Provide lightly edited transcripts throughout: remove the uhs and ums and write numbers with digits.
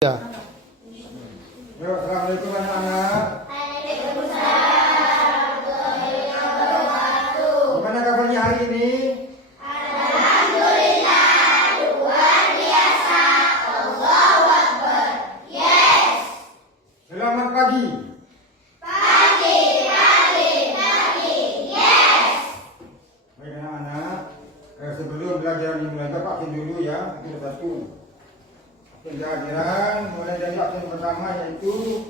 Ya. Yuk, assalamualaikum anak-anak. Gimana kabarnya hari ini? Alhamdulillah, luar biasa. Allahu Akbar. Yes. Selamat pagi. Pagi. Yes. Baik anak-anak, sebelum belajar dimulai, vaksin dulu ya. Itu satu. Pembelajaran mulai dari absen pertama yaitu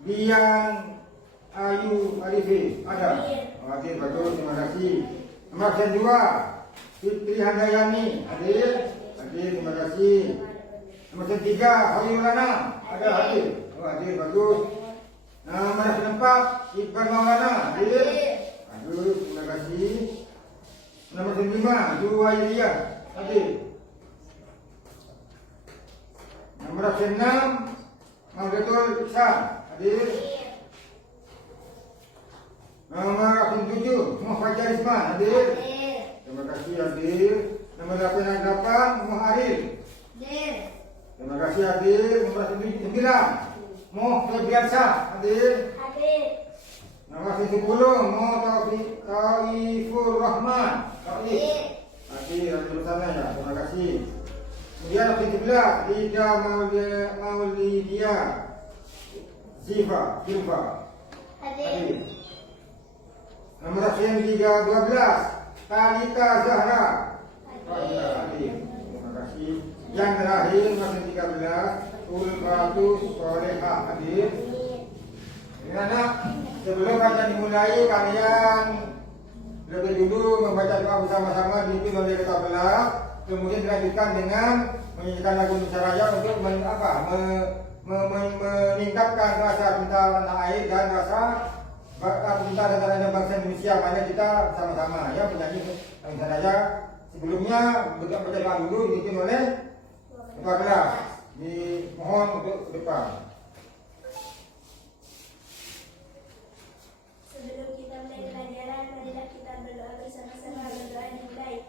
Liang Ayu Alifi. Ada? Hadir, bagus, terima kasih. Nomor absen 2 Fitri Handayani. Hadir? Hadir, terima kasih. Nomor absen 3 Hoyul Lana. Ada? Hadir? Oh, hadir, bagus. Nomor absen 4 Iqbal Maulana. Hadir? Bagus, terima kasih. Nomor absen 5 Juwairiyah. Hadir? Nomor absen 6 Maudatul Ihsan. Hadir? Nomor absen 7 Muhammad Isman. Hadir? Terima kasih, hadir. Nomor absen 8 Muharrir. Terima kasih, hadir. Nomor absen 9 Febriansyah. Hadir? Nomor absen 10 Taufur Rahman. Hadir? Hadir bersama ya. Terima kasih. Kemudian absen 11 Rida Maulidia Ziva. Hadir. Nomor absen 12 Talita Zahra. Hadir. Terima kasih. Yang terakhir absen 13 Ulfatus Soleha. Hadir. Ini anak, sebelum bacaan dimulai kalian lebih dulu membaca doa bersama-sama dipimpin oleh ketua kelas. Kemudian dilanjutkan dengan menyanyikan lagu Indonesia Raya untuk meningkatkan rasa cinta tanah air dan rasa cinta terhadap bangsa Indonesia. Karena kita sama-sama ya menyanyi Indonesia Raya. Sebelumnya baca doa dulu dipimpin oleh ketua kelas. Dimohon untuk ke depan. Sebelum kita mulai pelajaran, marilah kita berdoa bersama-sama. Berdoa dimulai.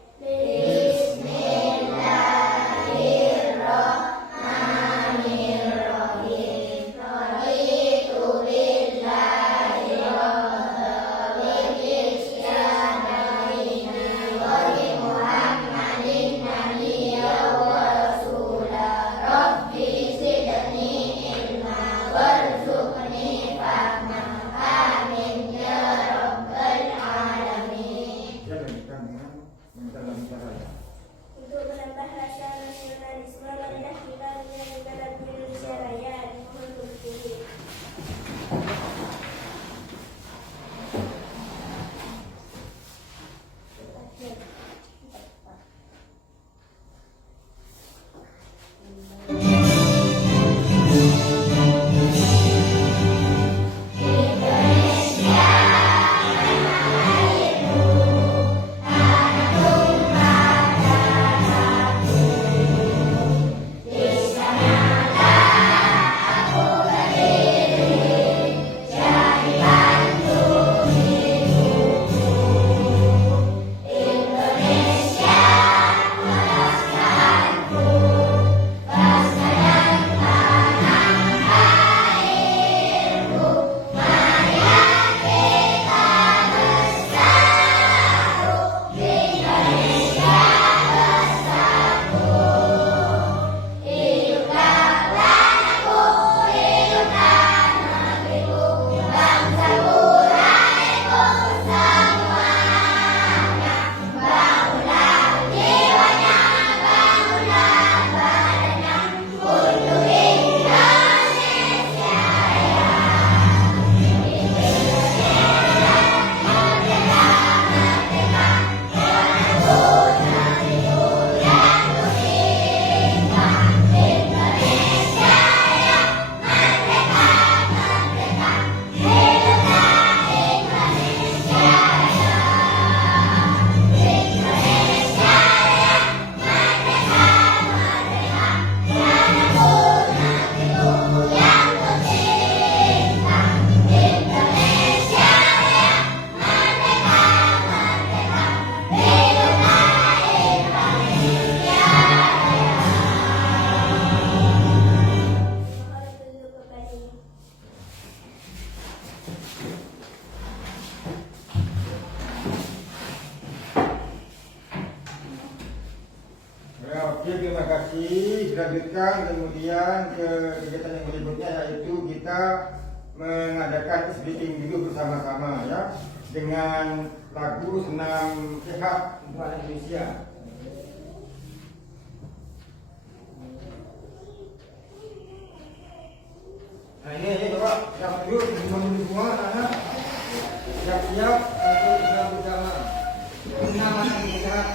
dilanjutkan kemudian ke kegiatan yang berikutnya, yaitu kita mengadakan speaking dulu bersama-sama ya, dengan lagu Senam Sehat untuk anak Indonesia. Nah ini Bapak, siap dulu, semua anak siap-siap untuk senam bersama. Senam anak sehat.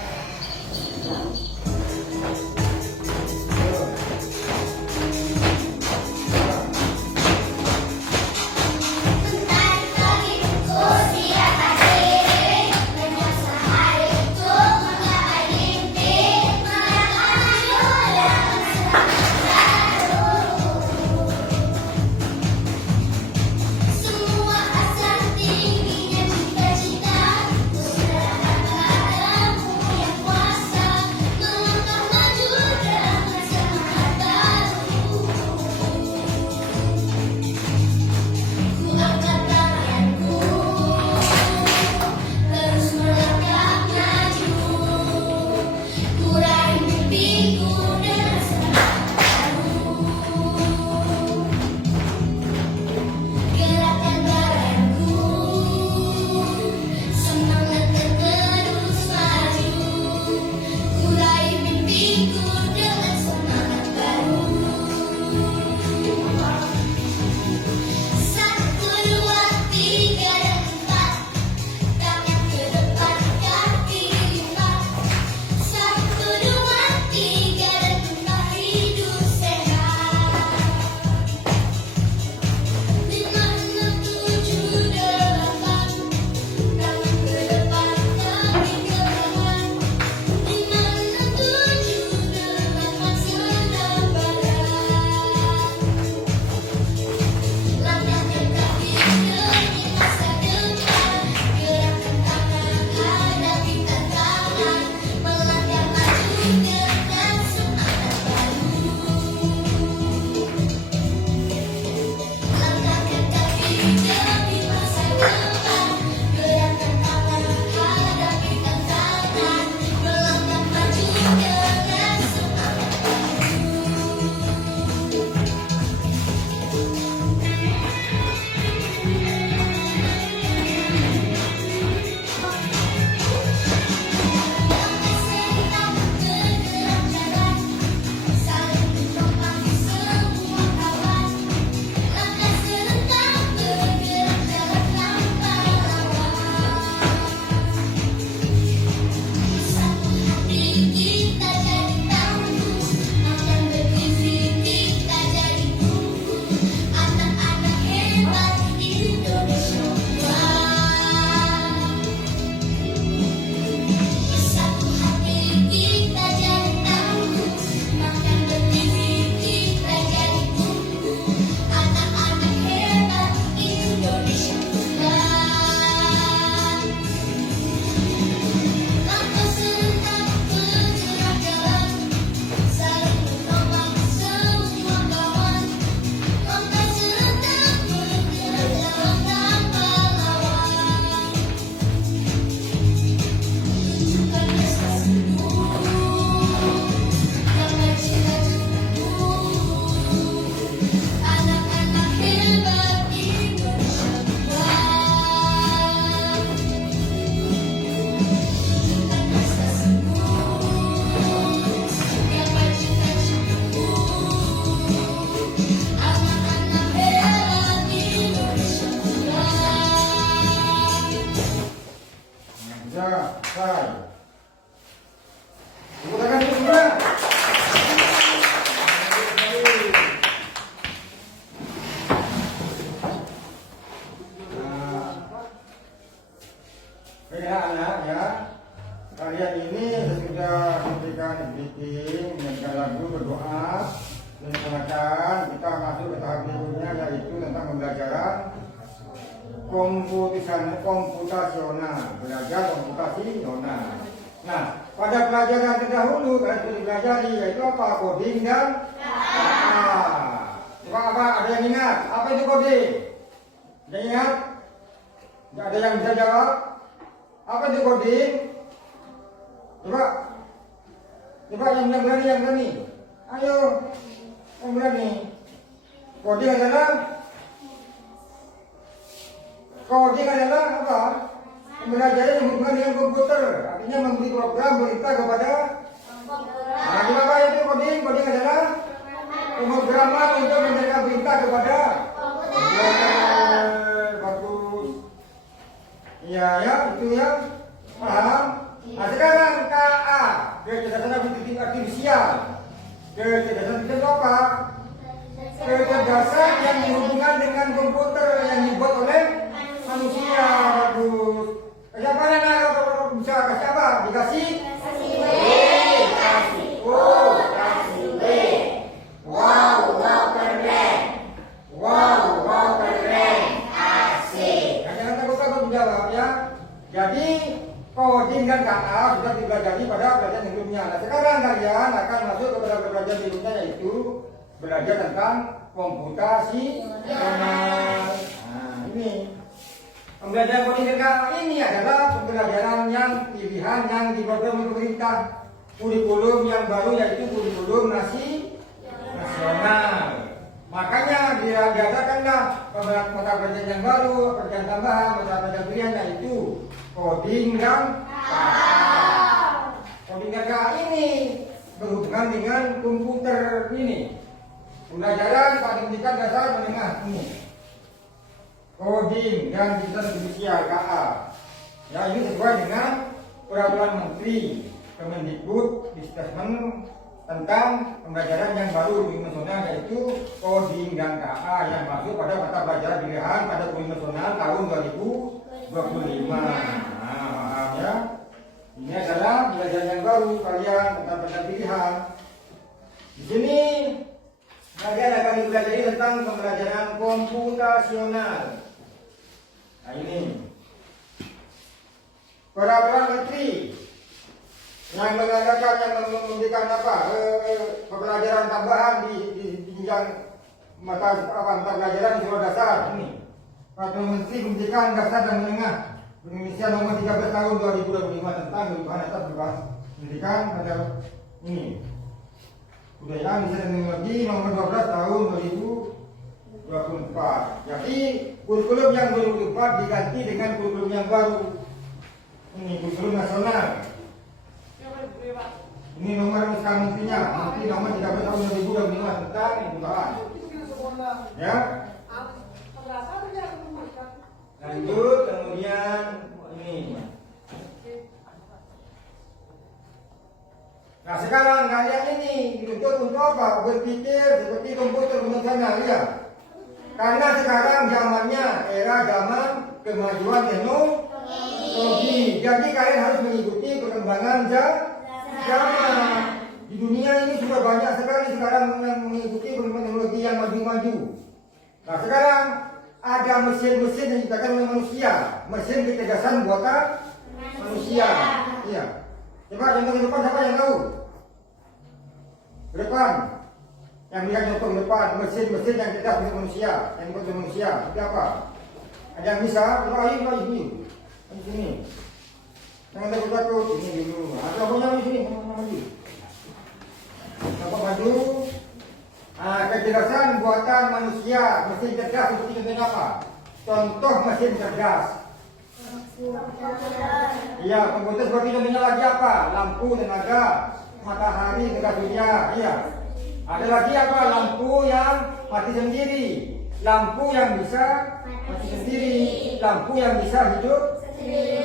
Selesai. Tepuk tangan untuk semua. Baiklah anak ya, kalian ini sudah memberikan briefing, menyanyikan lagu, berdoa, dan silakan kita masuk ke tahap berikutnya, yaitu tentang pembelajaran komputasional, belajar komputasional. Nah, pada pelajaran terdahulu kalian sudah dipelajari, yaitu apa? Coding dan coba apa? Ada yang ingat? Apa itu coding? Ada yang ingat? Tidak ada yang bisa jawab? Apa itu coding? Coba yang berani, Ayo, yang benar nih. Coding adalah apa? Belajar yang berhubungan dengan komputer, artinya memberi program berita kepada. Nah, apa itu coding? Coding adalah pemrograman untuk memberikan berita kepada komputer. Bagus. Iya ya, itu ya. Paham? Nah, sekarang KA, kecerdasan artifisial. Kecerdasan itu apa? Kecerdasan yang berhubungan dengan komputer yang dibuat oleh manusia. Bagus. Siapa yang bisa kasih apa? Dikasih? Kasih O, kasih B. Wow, keren. Wow, keren. Asik. Nah, jangan takut menjawab ya. Jadi coding dan KA sudah dipelajari pada pelajaran sebelumnya. Nah, sekarang kalian akan masuk kepada pelajaran berikutnya, yaitu belajar tentang komputasi. Nah, ini pembelajaran coding dan KA ini adalah pembelajaran yang pilihan yang diprogram oleh pemerintah. Kurikulum yang baru yaitu kurikulum nasional. Makanya diadakanlah mata pelajaran yang baru, pelajaran tambahan, mata pelajaran pilihan, yaitu coding dan KA. Coding dan KA ini berhubungan dengan komputer ini. Pembelajaran pada pendidikan dasar menengah ini. Coding dan desain artifisial KA. Ya, ini sesuai dengan peraturan Menteri Kemendikbud Disdasmen tentang pembelajaran yang baru di nasional, yaitu coding dan KA yang masuk pada mata pelajaran pilihan pada ujian nasional tahun 2025. Nah, maaf ya. Ini adalah pelajaran yang baru kalian tentang pelajaran pilihan. Di sini kalian akan dipelajari tentang pembelajaran komputasional. Nah, ini peraturan Menteri yang mengadakan yang memberikan pembelajaran tambahan di jenjang mata pelajaran di sekolah dasar ini. Peraturan Menteri Pendidikan Dasar dan Menengah Indonesia nomor 13 tahun 2025 tentang perubahan atas pendidikan pada ini. Kebudayaan dan Teknologi nomor 12 tahun 2024. Jadi kurikulum yang 2024 diganti dengan kurikulum yang baru. Ini kurikulum nasional. Ini nomor menterinya, Menteri nomor 13 tahun 2025 tentang pembukaan. Ya. Lanjut, kemudian ini. Nah, sekarang kalian ini dituntut untuk apa? Berpikir seperti komputer konvensional, ya. Karena sekarang zamannya zaman kemajuan teknologi. Jadi kalian harus mengikuti perkembangan zaman. Di dunia ini sudah banyak sekali sekarang yang mengikuti teknologi yang maju-maju. Nah, sekarang ada mesin-mesin yang diciptakan oleh manusia, mesin kecerdasan buatan manusia. Iya. Coba contoh ke depan, siapa yang tahu? Ke depan. Yang lihat contoh ke depan, mesin-mesin yang cerdas untuk manusia, yang dibuat oleh manusia. Seperti apa? Ada yang bisa? Coba ini. Di sini. Jangan takut-takut, ini dulu. Ada pokoknya di sini, maju. Nampak maju. Kecerdasan buatan manusia, mesin cerdas seperti contohnya apa? Contoh mesin cerdas. Iya, komputer seperti contohnya lagi apa? Lampu tenaga matahari, tenaga surya. Iya. Ada lagi apa? Lampu yang mati sendiri, lampu yang bisa mati sendiri, lampu yang bisa hidup sendiri.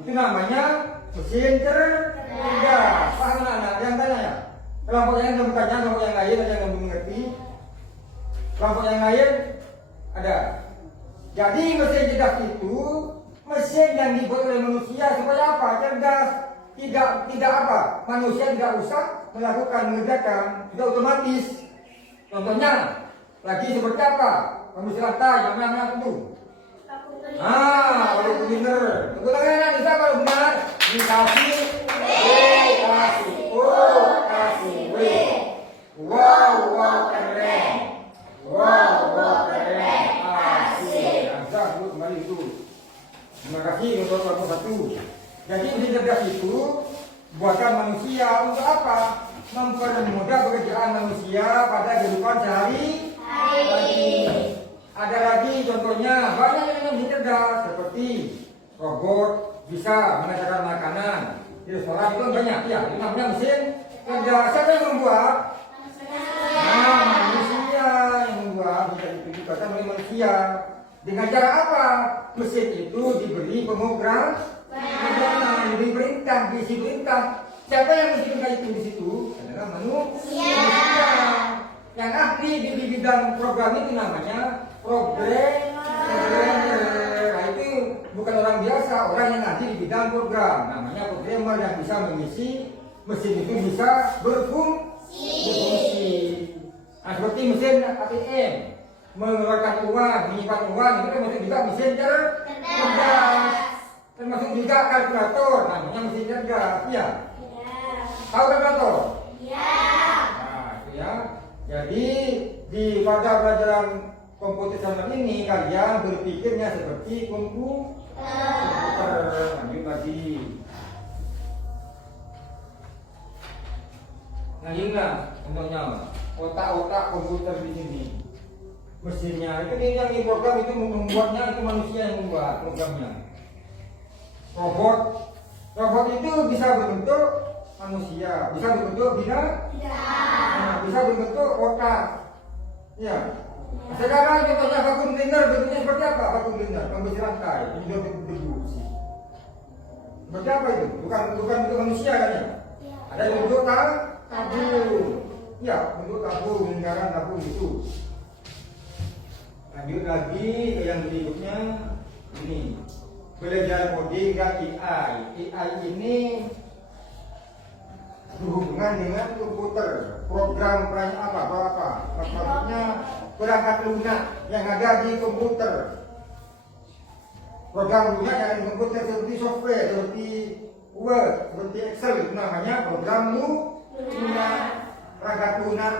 Itu namanya mesin cerdas. Paham anak? Yang tanya ya? Kelompok yang bertanya, kelompok yang lain ada yang belum mengerti. Kelompok yang lain ada. Jadi mesin cerdas itu mesin yang dibuat oleh manusia supaya apa? Cerdas. Tidak apa? Manusia tidak usah mengerjakan, sudah otomatis. Contohnya lagi seperti apa? Manusia lantai, yang itu. Kalau benar. Tunggu tangan bisa kalau benar. Dikasih B, kasih O, kasih W. Wow, keren. Wow, keren. Asik. Bisa dulu kembali itu. Terima kasih untuk kelompok 1. Jadi mesin cerdas itu buatan manusia untuk apa? mempermudah pekerjaan manusia pada kehidupan sehari-hari. Ada lagi contohnya banyak yang lebih cerdas seperti robot bisa mengantarkan makanan di restoran, itu banyak ya. Itu namanya mesin kerja. Siapa yang membuat? Nah, manusia yang membuat, bisa ditujukan oleh manusia. Dengan cara apa? Mesin itu diberi pemrogram, diberi perintah, diisi perintah. Siapa yang mesti itu di situ? Adalah manusia. Yang ahli di bidang program itu namanya programmer. Nah, itu bukan orang biasa, orang yang ahli di bidang program. Namanya programmer yang bisa mengisi mesin itu bisa berfungsi. Nah, seperti mesin ATM, mengeluarkan uang, menyimpan uang, itu termasuk juga mesin cerdas. Termasuk juga kalkulator, namanya mesin cerdas. Ya. Tahu kalkulator? Ya. Nah, itu ya. Jadi pada pelajaran komputer sama ini kalian berpikirnya seperti komputer. Lanjut lagi. Nah, ini contohnya otak-otak komputer di sini. Mesinnya itu dia yang diprogram, itu membuatnya itu manusia yang membuat programnya. Robot itu bisa berbentuk manusia, bisa berbentuk binatang, bisa berbentuk otak. Ya. Sekarang contohnya vacuum cleaner bentuknya seperti apa? Vacuum cleaner pembersih lantai, hidup debu. Seperti apa itu? Bukan bentuk manusia kan ya? Ada yang bentuk tabung. Ya, bentuk tabung, lingkaran tabung itu. Lanjut lagi ke yang berikutnya ini. Belajar coding dan AI. AI ini berhubungan dengan komputer, program apa? Maksudnya perangkat lunak yang ada di komputer. Program lunak yang ada di komputer seperti software, seperti Word, seperti Excel, itu namanya program lunak. Perangkat lunak.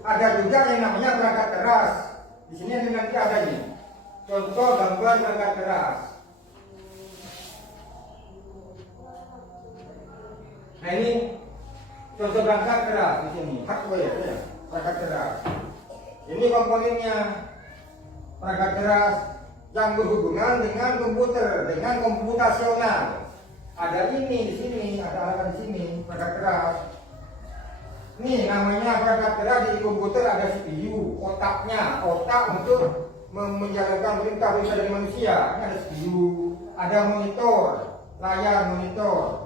Ada juga yang namanya perangkat keras. Di sini nanti ada nih. Contoh gambar perangkat keras. Nah, ini contoh perangkat keras di sini, hardware ya, perangkat keras. Ini komponennya, perangkat keras yang berhubungan dengan komputer, dengan komputasional. Ada ini di sini, ada alat di sini, perangkat keras. Ini namanya perangkat keras di komputer, ada CPU, otaknya, otak untuk menjalankan perintah dari manusia. Ini ada CPU, ada monitor, layar monitor.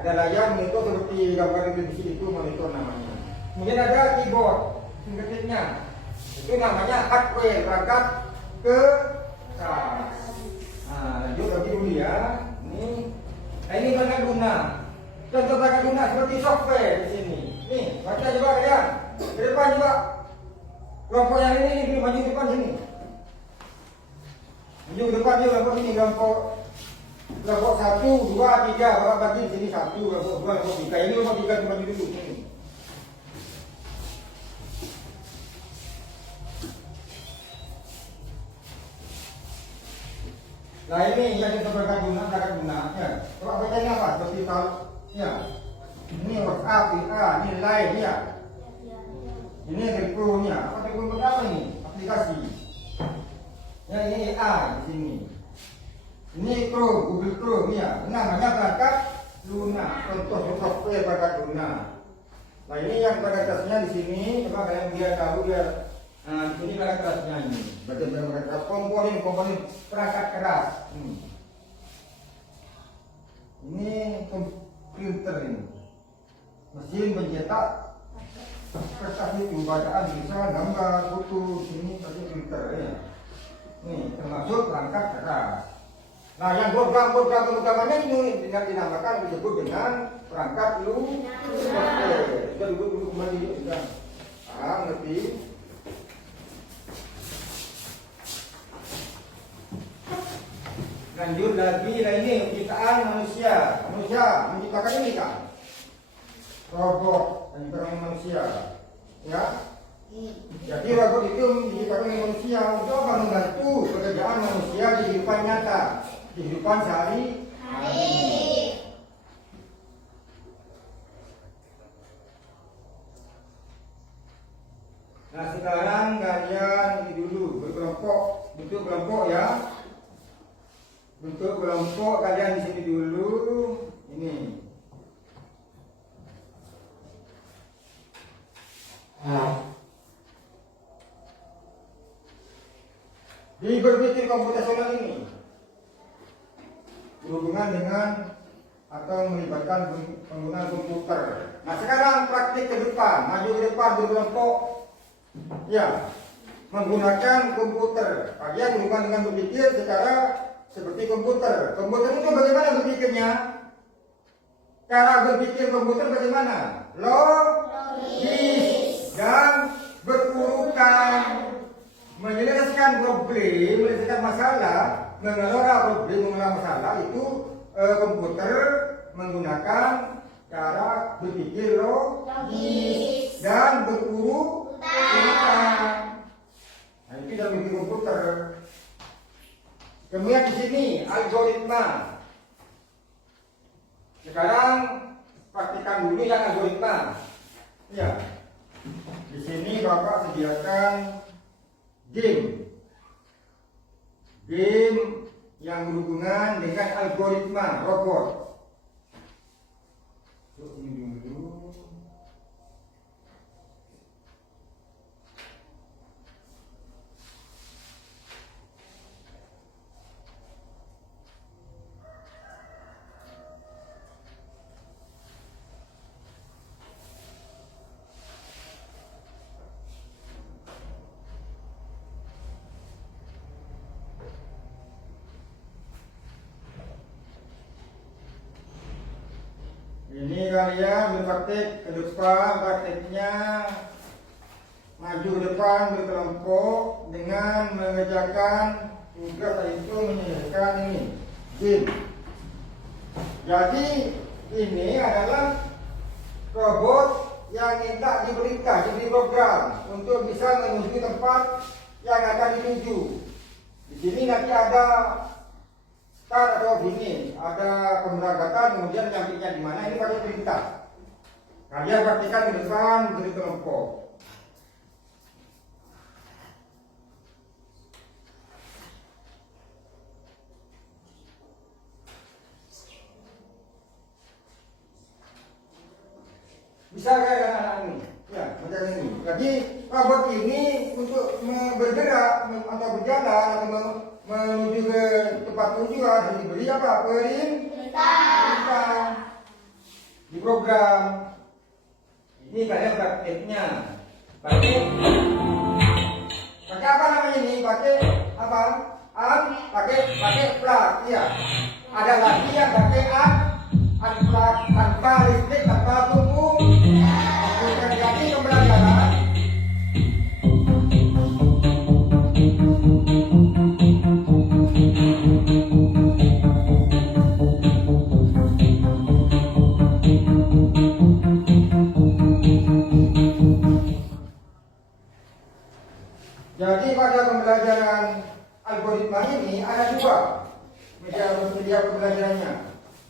Ada layar monitor seperti gambar televisi itu monitor namanya. Kemudian ada keyboard, fingertipnya. Itu namanya hardware, perangkat keras. Nah, lanjut lagi dulu ya. Ini perangkat lunak. Contoh perangkat lunak seperti software di sini. Nih, baca coba kalian. Ke depan coba. Kelompok yang ini maju ke depan sini. Maju ke depan dia kelompok ini, kelompok 1, 2, 3, bapak bagi di sini 1, kelompok 2, kelompok 3. Ini kelompok 3 maju dulu sini. Nah, ini yang kita perangkat lunak ya. Coba bacanya apa? Seperti ya. Ini WhatsApp, ini Line ya. Ini teleponnya. Apa telepon apa ini? Aplikasi. Ya, ini AI di sini. Ini Chrome, Google Chrome ya. Ini namanya perangkat lunak. Contoh software perangkat lunak. Nah, ini yang perangkat kerasnya di sini. Coba kalian biar tahu biar. Nah, di sini perangkat kerasnya ini. Bagian perangkat keras. Komponen perangkat keras. Ini printer ini. Mesin pencetak kertas itu, bacaan, tulisan, gambar, foto. Sini pakai printer ya. Ini termasuk perangkat keras. Nah, yang program utamanya ini dinamakan disebut dengan perangkat lunak. Sudah dulu kembali sudah. Ngerti? Lanjut lagi, nah ini penciptaan manusia. Manusia menciptakan ini kan? Robot dan juga manusia. Ya? Jadi robot itu diciptakan oleh manusia untuk membantu pekerjaan manusia di kehidupan nyata, di kehidupan sehari-hari. Nah sekarang kalian ini dulu berkelompok, bentuk kelompok ya. Bentuk kelompok kalian di sini dulu. Ini. Di berpikir komputasional ini berhubungan dengan atau melibatkan penggunaan komputer. Nah sekarang praktik ke depan, maju ke depan berkelompok, ya menggunakan komputer. Kalian berhubungan dengan berpikir secara seperti komputer. Komputer itu bagaimana berpikirnya? Cara berpikir komputer bagaimana? Logis dan berurutan. Menyelesaikan problem, menyelesaikan masalah, mengelola problem, mengelola masalah itu komputer menggunakan cara berpikir logis dan berurutan. Nah, itu dalam berpikir komputer. Kemudian di sini algoritma. Sekarang praktikan dulu yang algoritma. Ya. Di sini Bapak sediakan game yang berhubungan dengan algoritma robot. Ini dulu. Ini kalian berpraktek ke depan, prakteknya maju ke depan berkelompok dengan mengerjakan tugas itu menyelesaikan ini game. Jadi ini adalah robot yang minta diperintah, diberi program untuk bisa menuju tempat yang akan dituju. Di sini nanti ada start atau finish, ada pemberangkatan, kemudian nyampingnya di mana, ini pakai perintah. Kalian praktikan di depan, beri kelompok. Bisa kayak anak-anak ini? Ya, macam ini. Jadi robot ini untuk bergerak atau berjalan atau menuju ke tempat tujuan diberi apa? Perintah. Di program. Ini kalian prakteknya. Pakai apa namanya ini? Pakai apa? Pakai plug, ya. Ada lagi yang pakai unplug, tanpa listrik, tanpa punggung. Jadi pembelajaran. Jadi pada pembelajaran algoritma ini ada dua media pembelajarannya.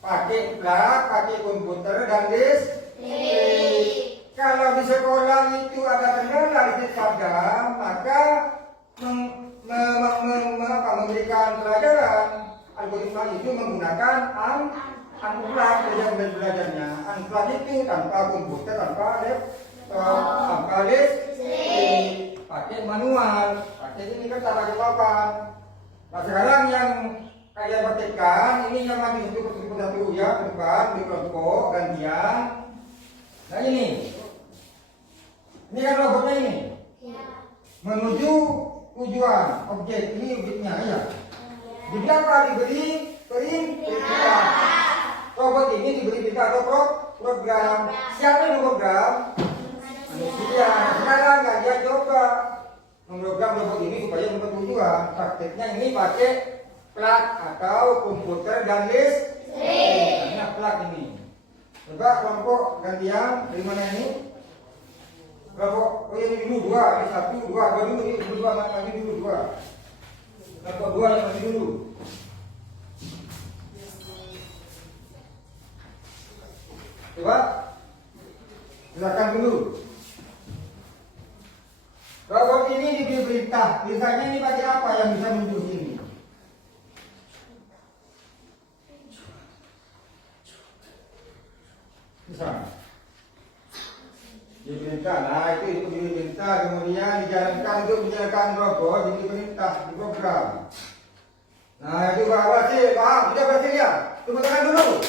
Pakai plug, pakai komputer dan listrik. Kalau di sekolah itu ada kendala listrik padam, maka memberikan pelajaran algoritma itu menggunakan unplug belajarnya. Unplug itu tanpa komputer, tanpa laptop, tanpa listrik, pakai manual, pakai ini kan tak pakai papan. Nah sekarang yang kalian praktekkan ini yang maju satu ya ke depan di kelompok gantian. Nah ini kan robotnya ini menuju tujuan objek, ini objeknya ya. Di belakang diberi perintah. Robot ini diberi perintah atau program. Siapa yang program? Manusia. Sekarang kalian coba memprogram robot ini supaya mencapai tujuan. Prakteknya ini pakai plug atau komputer dan listrik. Nah plug ini. Coba kelompok gantian dari mana ini? Kelompok, oh ini dulu dua, ini satu, dua dulu, ini dua, mati dulu dua. Kelompok dua yang mati dulu. Coba, silakan dulu. Robot ini diberi perintah. Perintahnya ini pakai apa yang bisa menunjuk ini? Bisa. Diperintah. Nah itu diberi perintah. Kemudian dijalankan untuk menjalankan robot diberi perintah, diprogram. Nah itu berhasil. Paham? Sudah berhasil ya? Tepuk tangan dulu.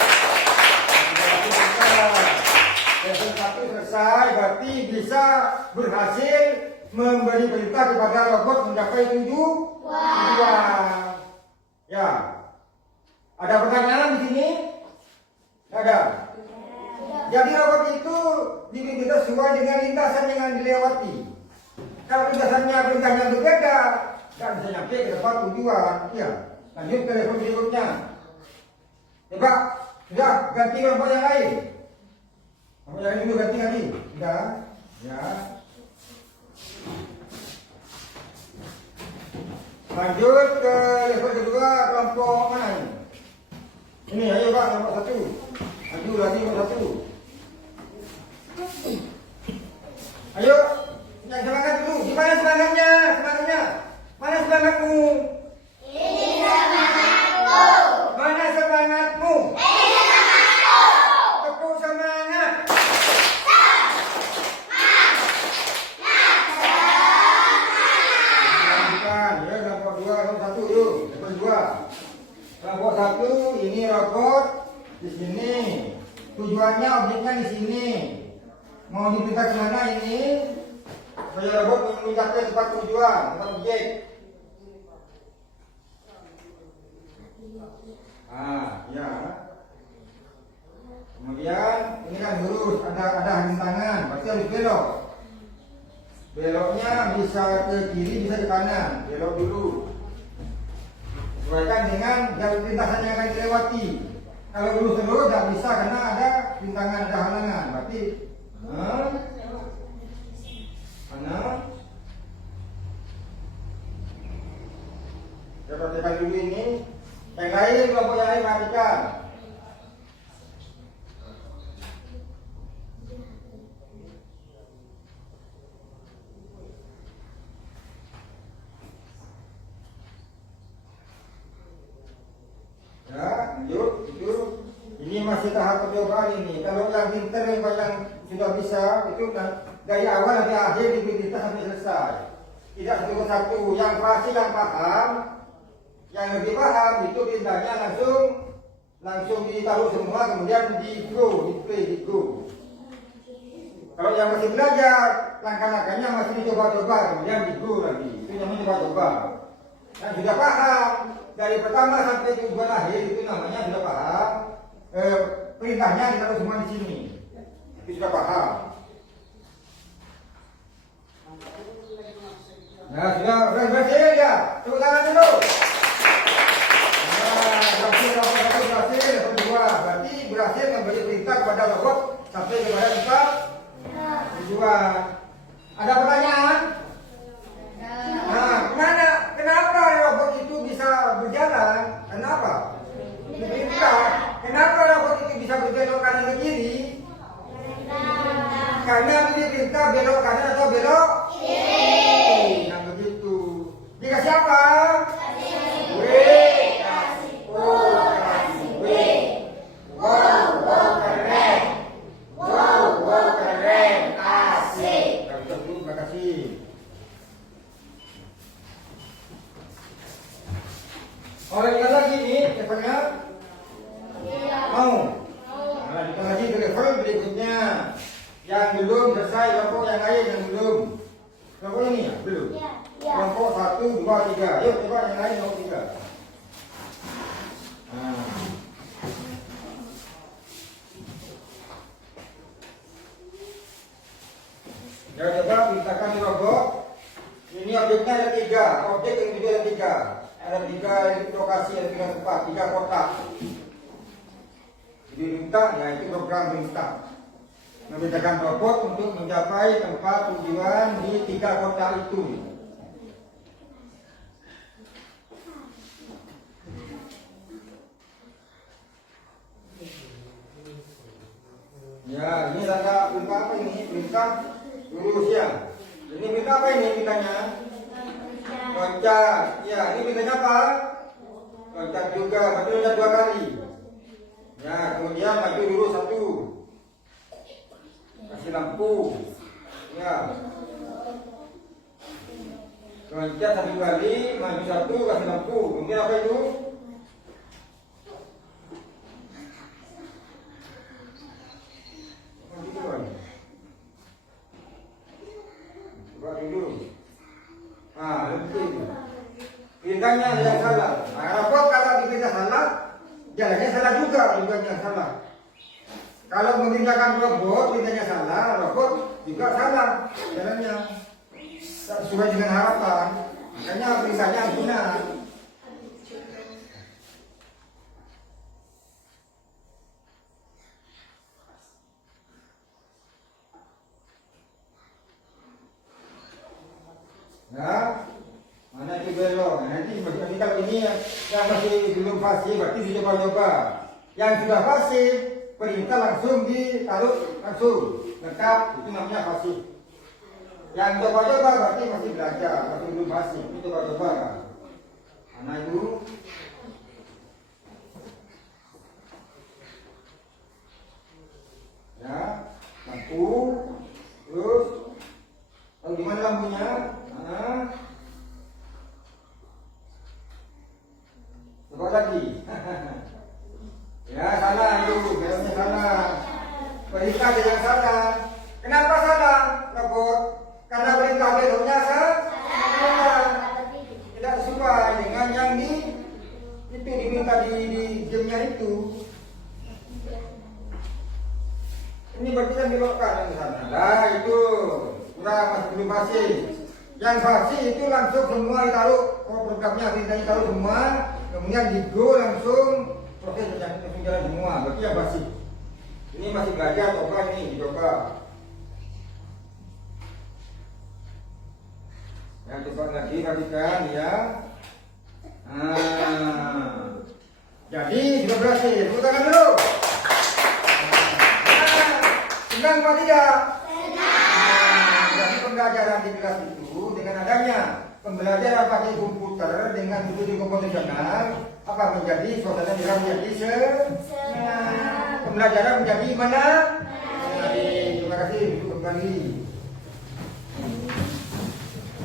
Lesson 1 selesai, berarti bisa berhasil memberi perintah kepada robot mencapai tujuan. Ya. Ada pertanyaan di sini? Ada. Jadi robot itu diberi perintah sesuai dengan lintasan yang dilewati. Kalau lintasannya perintahnya berbeda, tidak bisa nyampe ke tempat tujuan. Ya. Lanjut ke level berikutnya. Coba, sudah ganti robot yang lain. Robot yang lain dulu ganti lagi. Sudah. Ya. Lanjut ke level kedua, kelompok mana ini? Ini ayo Pak, kelompok 1. Lanjut lagi kelompok 1. Ayo, yang semangat dulu. Gimana semangatnya? Semangatnya? Mana semangatmu? Ini semangatku. Mana semangatmu? Ini semangatku. Tepuk semangat. Bukan, ya kelompok 2, kelompok 1 yuk. Kelompok 2. Kelompok 1 ini robot di sini. Tujuannya objeknya di sini. Mau dipindah kemana ini? Supaya robot mencapai tempat tujuan, tempat objek. Ya. Kemudian ini kan lurus, ada rintangan, pasti harus belok. Beloknya bisa ke kiri, bisa ke kanan. Belok dulu. Sesuaikan dengan jalur lintasan yang akan dilewati. Kalau lurus terus tidak bisa karena ada rintangan, ada halangan. Berarti kanan. Saya perhatikan dulu ini. Yang lain, kelompok yang lain perhatikan. Ya, lanjut. Itu. Ini masih tahap percobaan ini. Kalau yang pinter yang sudah bisa, itu dari awal sampai akhir diberi kita sampai selesai. Tidak satu persatu. Yang pasti yang paham, yang lebih paham itu perintahnya langsung ditaruh semua, kemudian di go. Kalau yang masih belajar, langkah-langkahnya masih dicoba-coba, kemudian di go lagi. Itu namanya coba-coba. Yang sudah paham dari pertama sampai tujuan akhir itu namanya sudah paham. Perintahnya ditaruh semua di sini. Itu sudah paham. Nah, sudah berhasil ya. Tepuk tangan dulu. Berhasil memberi perintah kepada robot sampai kepada tempat tujuan. Ada pertanyaan? Nah, kenapa robot itu bisa berjalan? Kenapa? Perintah. Kenapa robot itu bisa berbelok kanan ke kiri? Karena perintah belok kanan atau belok kiri. Nah begitu. Dikasih apa? Orang yang lagi nih, levelnya mau. Nah, kita lagi ke level berikutnya. Yang belum selesai, kelompok yang lain yang belum. Kelompok ini ya? Belum. Kelompok 1, 2, 3. Yuk coba yang lain kelompok 3. Ya coba perintahkan robot. Ini objeknya ada 3. Objek yang juga ada 3. Ada 3 lokasi, ada 3 tempat, 3 kotak. Jadi minta, ya itu program perintah. Membedakan robot untuk mencapai tempat tujuan di 3 kotak itu. Ya, ini tanda perintah apa ini? Perintah lurus ya. Jadi Ini minta apa ini mintanya? Loncat. Ya, ini mintanya apa? Loncat juga, berarti loncat 2 kali. Ya, kemudian maju dulu 1. Kasih lampu. Ya. Loncat 1 kali, maju 1, kasih lampu. Kemudian apa itu? Coba dulu. Lebih. Pindahnya yang salah. Kalau dipindah salah, jalannya salah juga, pindahnya salah. Kalau memindahkan robot, pindahnya salah, robot juga salah jalannya. Sesuai dengan harapan. Makanya pindahnya benar. Nah, mana itu belok? Nanti kalau ini yang masih belum fasih, berarti dicoba-coba. Yang sudah fasih, perintah langsung ditaruh langsung lengkap, itu namanya fasih. Yang coba-coba berarti masih belajar, masih belum fasih, itu coba-coba. Mana itu? Ya, lampu, terus, tahu di mana lampunya? Coba lagi. Ya salah itu, beloknya salah. Perintah yang salah. Kenapa salah? Robot. Karena perintah beloknya salah. Tidak sesuai dengan yang diminta di jamnya itu. Ini berarti kan belokkan yang sana. Nah itu kurang, masih belum fasih. Yang fasih itu langsung semua ditaruh, programnya perintahnya ditaruh semua, kemudian di go langsung proses langsung jalan semua. Berarti yang fasih. Ini masih belajar, coba ini dicoba. Yang coba lagi perhatikan ya. Jadi sudah berhasil. Tepuk tangan dulu. Senang apa tidak? Jadi pembelajaran di kelas itu dengan adanya pembelajaran pakai komputer dengan studi komputasional apa menjadi suasana di dalam menjadi senang. Pembelajaran menjadi mana? Terima kasih untuk kembali.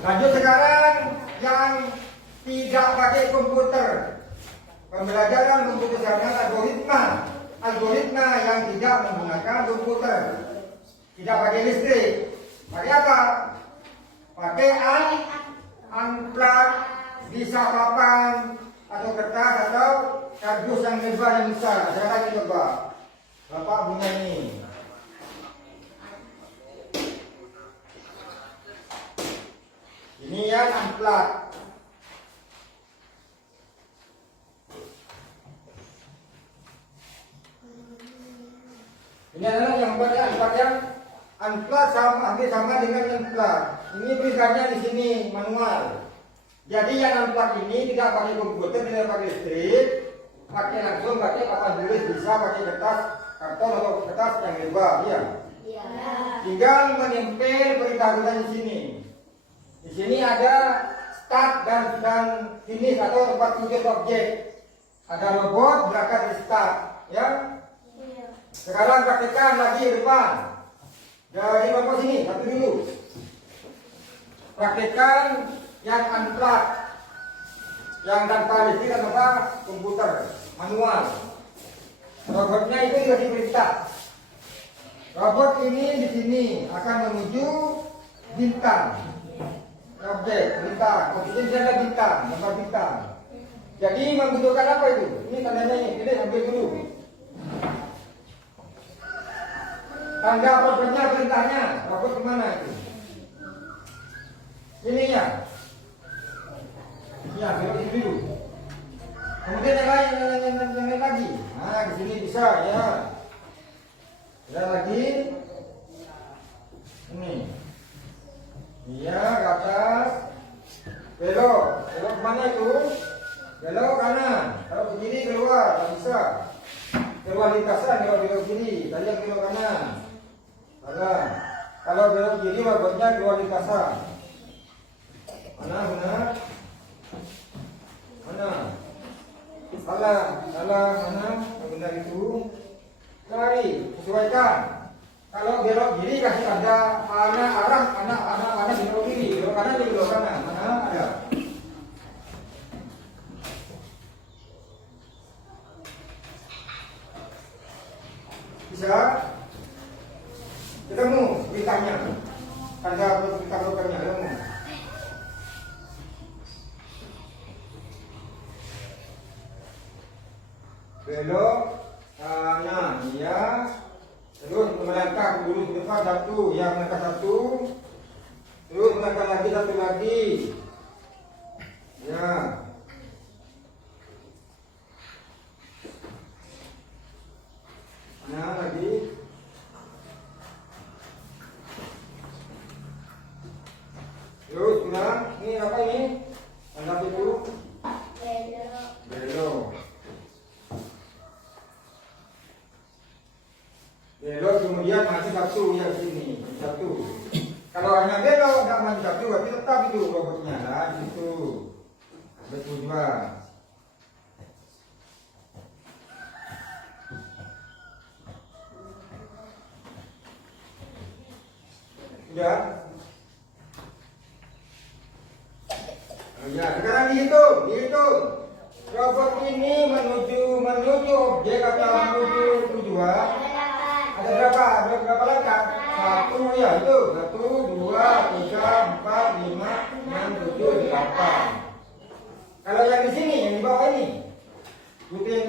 Lanjut sekarang yang tidak pakai komputer. Pembelajaran komputasional algoritma yang tidak menggunakan komputer, tidak pakai listrik. Pakai apa? Pakai unplug, bisa papan atau kertas atau kardus yang lebar yang besar. Sekarang kita coba. Bapak punya ini. Ini yang unplug. Ini adalah yang unplug hampir sama dengan unplug. Ini tulisannya di sini manual. Jadi yang unplug ini tidak pakai komputer, tidak pakai listrik, pakai langsung pakai papan tulis, bisa pakai kertas karton atau kertas yang lebar, ya. Tinggal menempel perintah di sini. Di sini ada start dan finish atau tempat tujuan objek. Ada robot berangkat di start, ya. Sekarang praktekkan lagi di depan. Dari bapak sini, satu dulu. Praktekkan yang unplug, yang tanpa listrik dan tanpa komputer, manual. Robotnya itu dikasih perintah. Robot ini di sini akan menuju bintang. Objek, bintang. Posisinya ada bintang, gambar bintang. Jadi membutuhkan apa itu? Ini tandanya ini, ini ambil dulu. Tanda programnya, perintahnya, robot kemana itu? Ininya. Ya, belok ini dulu. Kemudian yang lain lagi. Nah, di sini bisa ya. Ya lagi. Ini. Iya, ke atas. Belok kemana itu? Belok kanan. Kalau ke kiri keluar, tak bisa. Keluar lintasan kalau belok kiri, tadi yang belok kanan. Kanan. Kalau belok kiri robotnya keluar di kasar. Mana? Salah, mana? Benar itu. Lari, sesuaikan. Kalau belok kiri kasih ada anak di belok kiri, belok kanan di belok kanan. Mana ada? Bisa? Ketemu bintangnya. Tanda bintang lokalnya ketemu. Belok kanan, ya. Terus melangkah dulu ke depan satu, yang melangkah satu. Terus melangkah lagi satu lagi. Ya. Nah, lagi. Terus ulang. Ini apa ini? Tanda itu. Belok. Belok kemudian maju satu yang sini satu. Kalau hanya belok nggak maju satu, berarti tetap itu robotnya lah itu. Bertujuan. Sudah. Ya, sekarang dihitung. Robot ini menuju objek atau menuju tujuan. Ada berapa langkah? Satu ya itu. 1, 2, 3, 4, 5, 6, 7, 8. Kalau yang di sini, yang di bawah ini, ikutin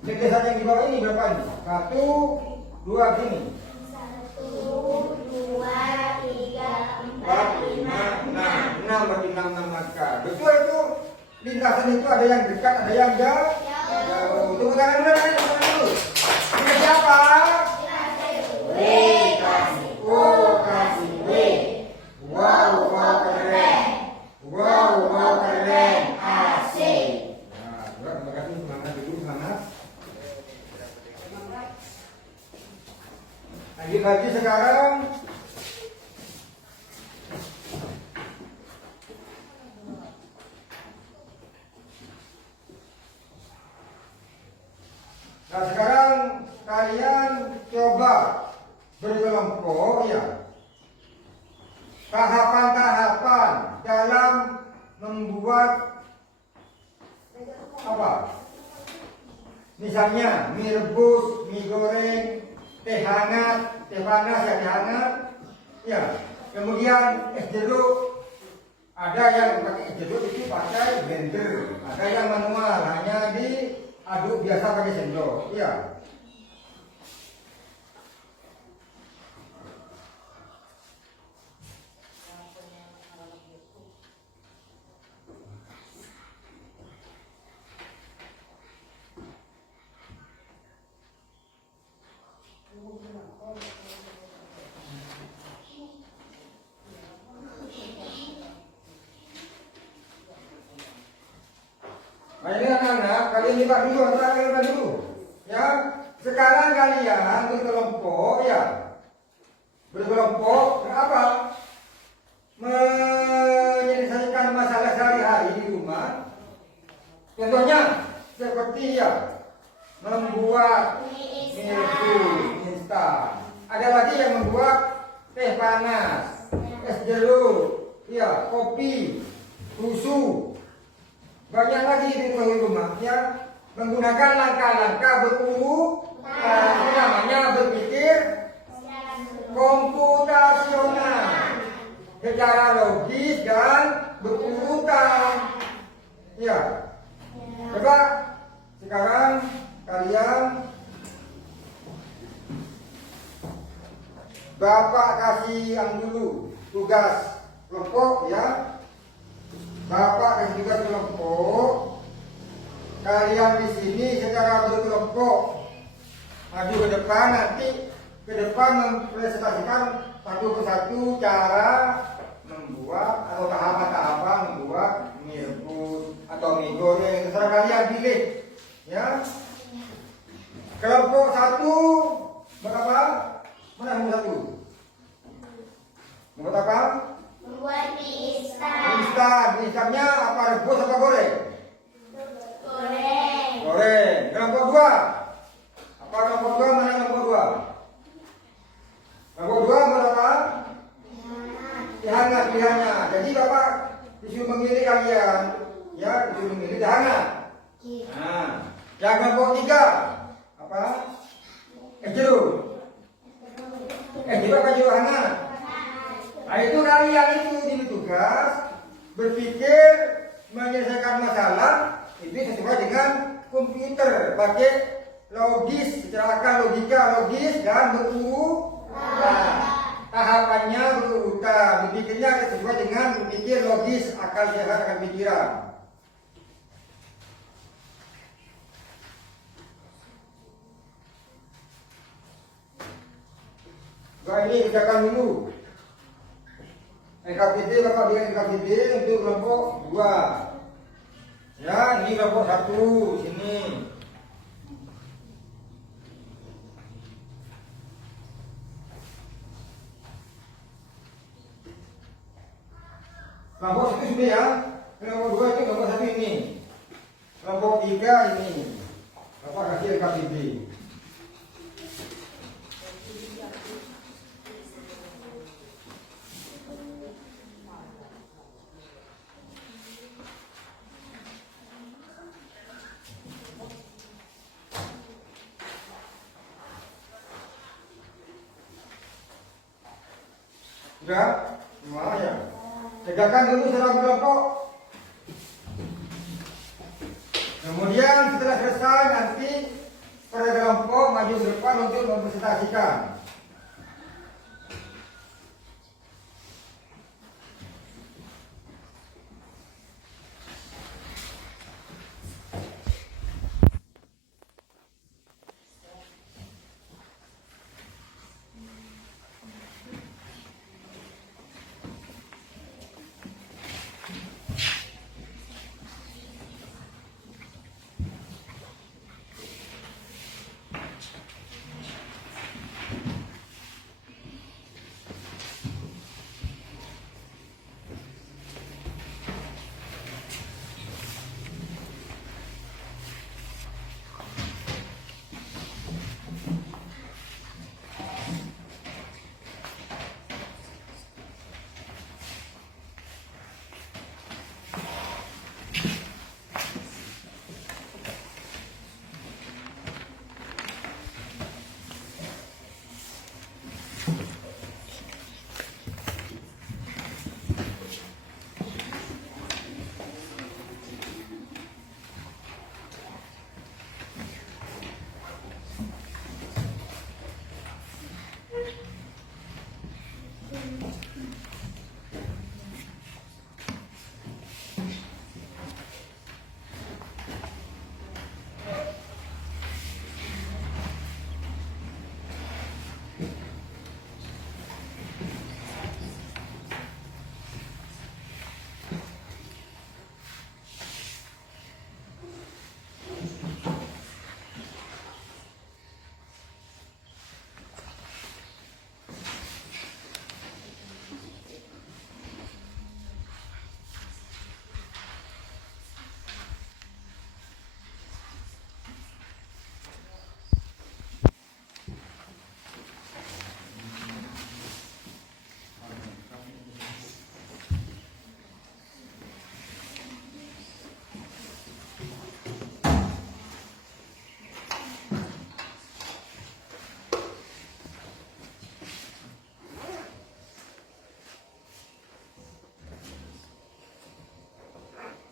tulisan yang di bawah ini berapa nih? 1, 2 sini. 1, 2, 3, 4, 5, 6. 6 berarti 6 langkah. Betul itu. Lintasan itu ada yang dekat, ada yang jauh. Tunggu tangan dulu. Ini siapa? Kasih W. Wow keren. Asik. Nah, terima kasih, semangat dulu, semangat. Lanjut lagi sekarang. Nah, sekarang kalian coba berkelompok ya. Tahapan-tahapan dalam membuat apa? Misalnya mie rebus, mie goreng, teh hangat, teh panas ya, teh hangat. Ya. Kemudian es jeruk. Ada yang pakai es jeruk itu pakai blender. Ada yang manual, hanya diaduk biasa pakai sendok. Ya. Nah, ini anak-anak, kalian lihat dulu, ya. Sekarang kalian berkelompok, ya. Berkelompok, kenapa? Menyelesaikan masalah sehari-hari di rumah. Contohnya, seperti ya, membuat mie rebus instan. Ada lagi yang membuat teh panas, es jeruk, ya, kopi, susu. Banyak lagi di rumah ya, menggunakan langkah-langkah namanya berpikir komputasional secara logis dan berurutan. Ya. Coba sekarang kalian Bapak kasih yang dulu tugas kelompok ya. Bapak kasih tugas kelompok. Kalian di sini secara berkelompok maju ke depan, nanti ke depan mempresentasikan satu persatu cara membuat atau tahapan-tahapan membuat mie rebus atau mie goreng, terserah kalian pilih ya. Kelompok satu berapa? Mana nomor satu? Membuat apa? Membuat mie instan. Instan. Mie instannya apa? Rebus apa goreng? Goreng. Goreng. Kelompok 2. Apa kelompok 2? Mana kelompok 2? Kelompok 2 membuat apa? Dihangat pilihannya. Jadi Bapak disuruh memilih kalian. Ya, disuruh memilih dihangat. Nah, yang kelompok 3 apa? Jeruk. Jeruk apa jeruk hangat? Nah, itu kalian itu diberi tugas berpikir menyelesaikan masalah itu sesuai dengan komputer, pakai logis, secara akal, logika, logis dan berurutan. Tahapannya berurutan, berpikirnya sesuai dengan berpikir logis, akal sehat akan pikiran. Nah, ini kerjakan dulu. NKPD, Bapak bilang NKPD untuk kelompok 2. Ya, ini kelompok 1 sini. Kelompok 1 sudah ya. Kelompok 2 itu kelompok 1 ini. Kelompok 3 ini. Bapak kasih NKPD. Sudah? Lumayan. Tegakkan dulu secara kelompok. Kemudian setelah selesai nanti pada kelompok maju ke depan untuk mempresentasikan.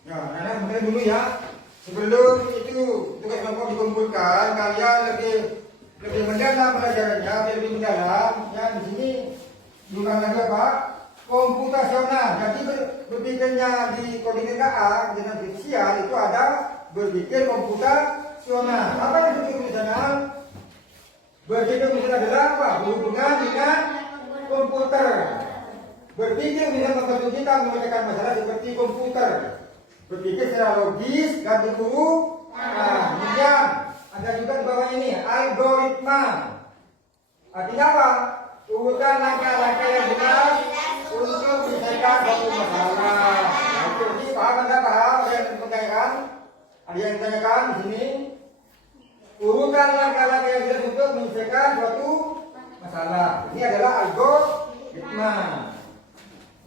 Ya, anak mulai dulu ya. Sebelum itu tugas kelompok dikumpulkan, kalian lebih mendalam pelajarannya, lebih mendalam. Ya, di sini diulang lagi apa? Komputasional. Jadi berpikirnya di coding KA dengan fisial itu ada berpikir komputasional. Apa yang disebut komputasional? Berpikir komputasional adalah apa? Berhubungan dengan komputer. Berpikir bisa membantu kita memecahkan masalah seperti komputer. Berpikir secara logis dan berurutan. Kemudian ada juga di bawah ini algoritma. Artinya apa? Urutan langkah-langkah yang jelas menyelesaikan suatu masalah. Nah, itu ini paham anda paham? Ada yang ditanyakan? Ada yang ditanyakan di sini? Urutan langkah-langkah yang jelas untuk menyelesaikan suatu masalah. Ini adalah algoritma.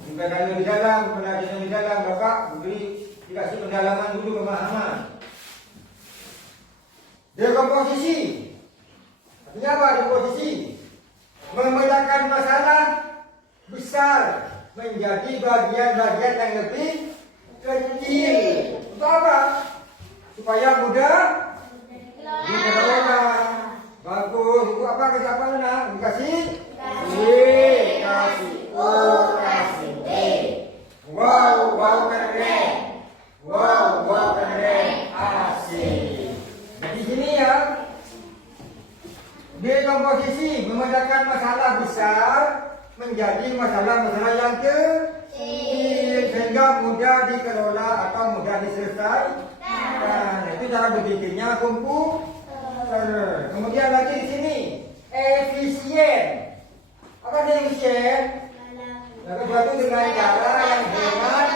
Jika kalian di dalam, penelitian di dalam, Bapak dikasih pendalaman dulu pemahaman. Dekomposisi. Artinya apa dekomposisi? Membedakan masalah besar menjadi bagian-bagian yang lebih kecil. Untuk apa? Supaya mudah dikelola. Bagus. Itu apa? Kasih apa mana? Dikasih W, kasih O, kasih D. Wow keren. Wow keren. Asik. Di sini ya. Dekomposisi membedakan masalah besar menjadi masalah-masalah yang kecil sehingga mudah dikelola atau mudah diselesaikan. Nah, itu cara berpikirnya komputer. Kemudian lagi di sini efisien. Apa dia efisien? Maka suatu dengan cara yang hemat.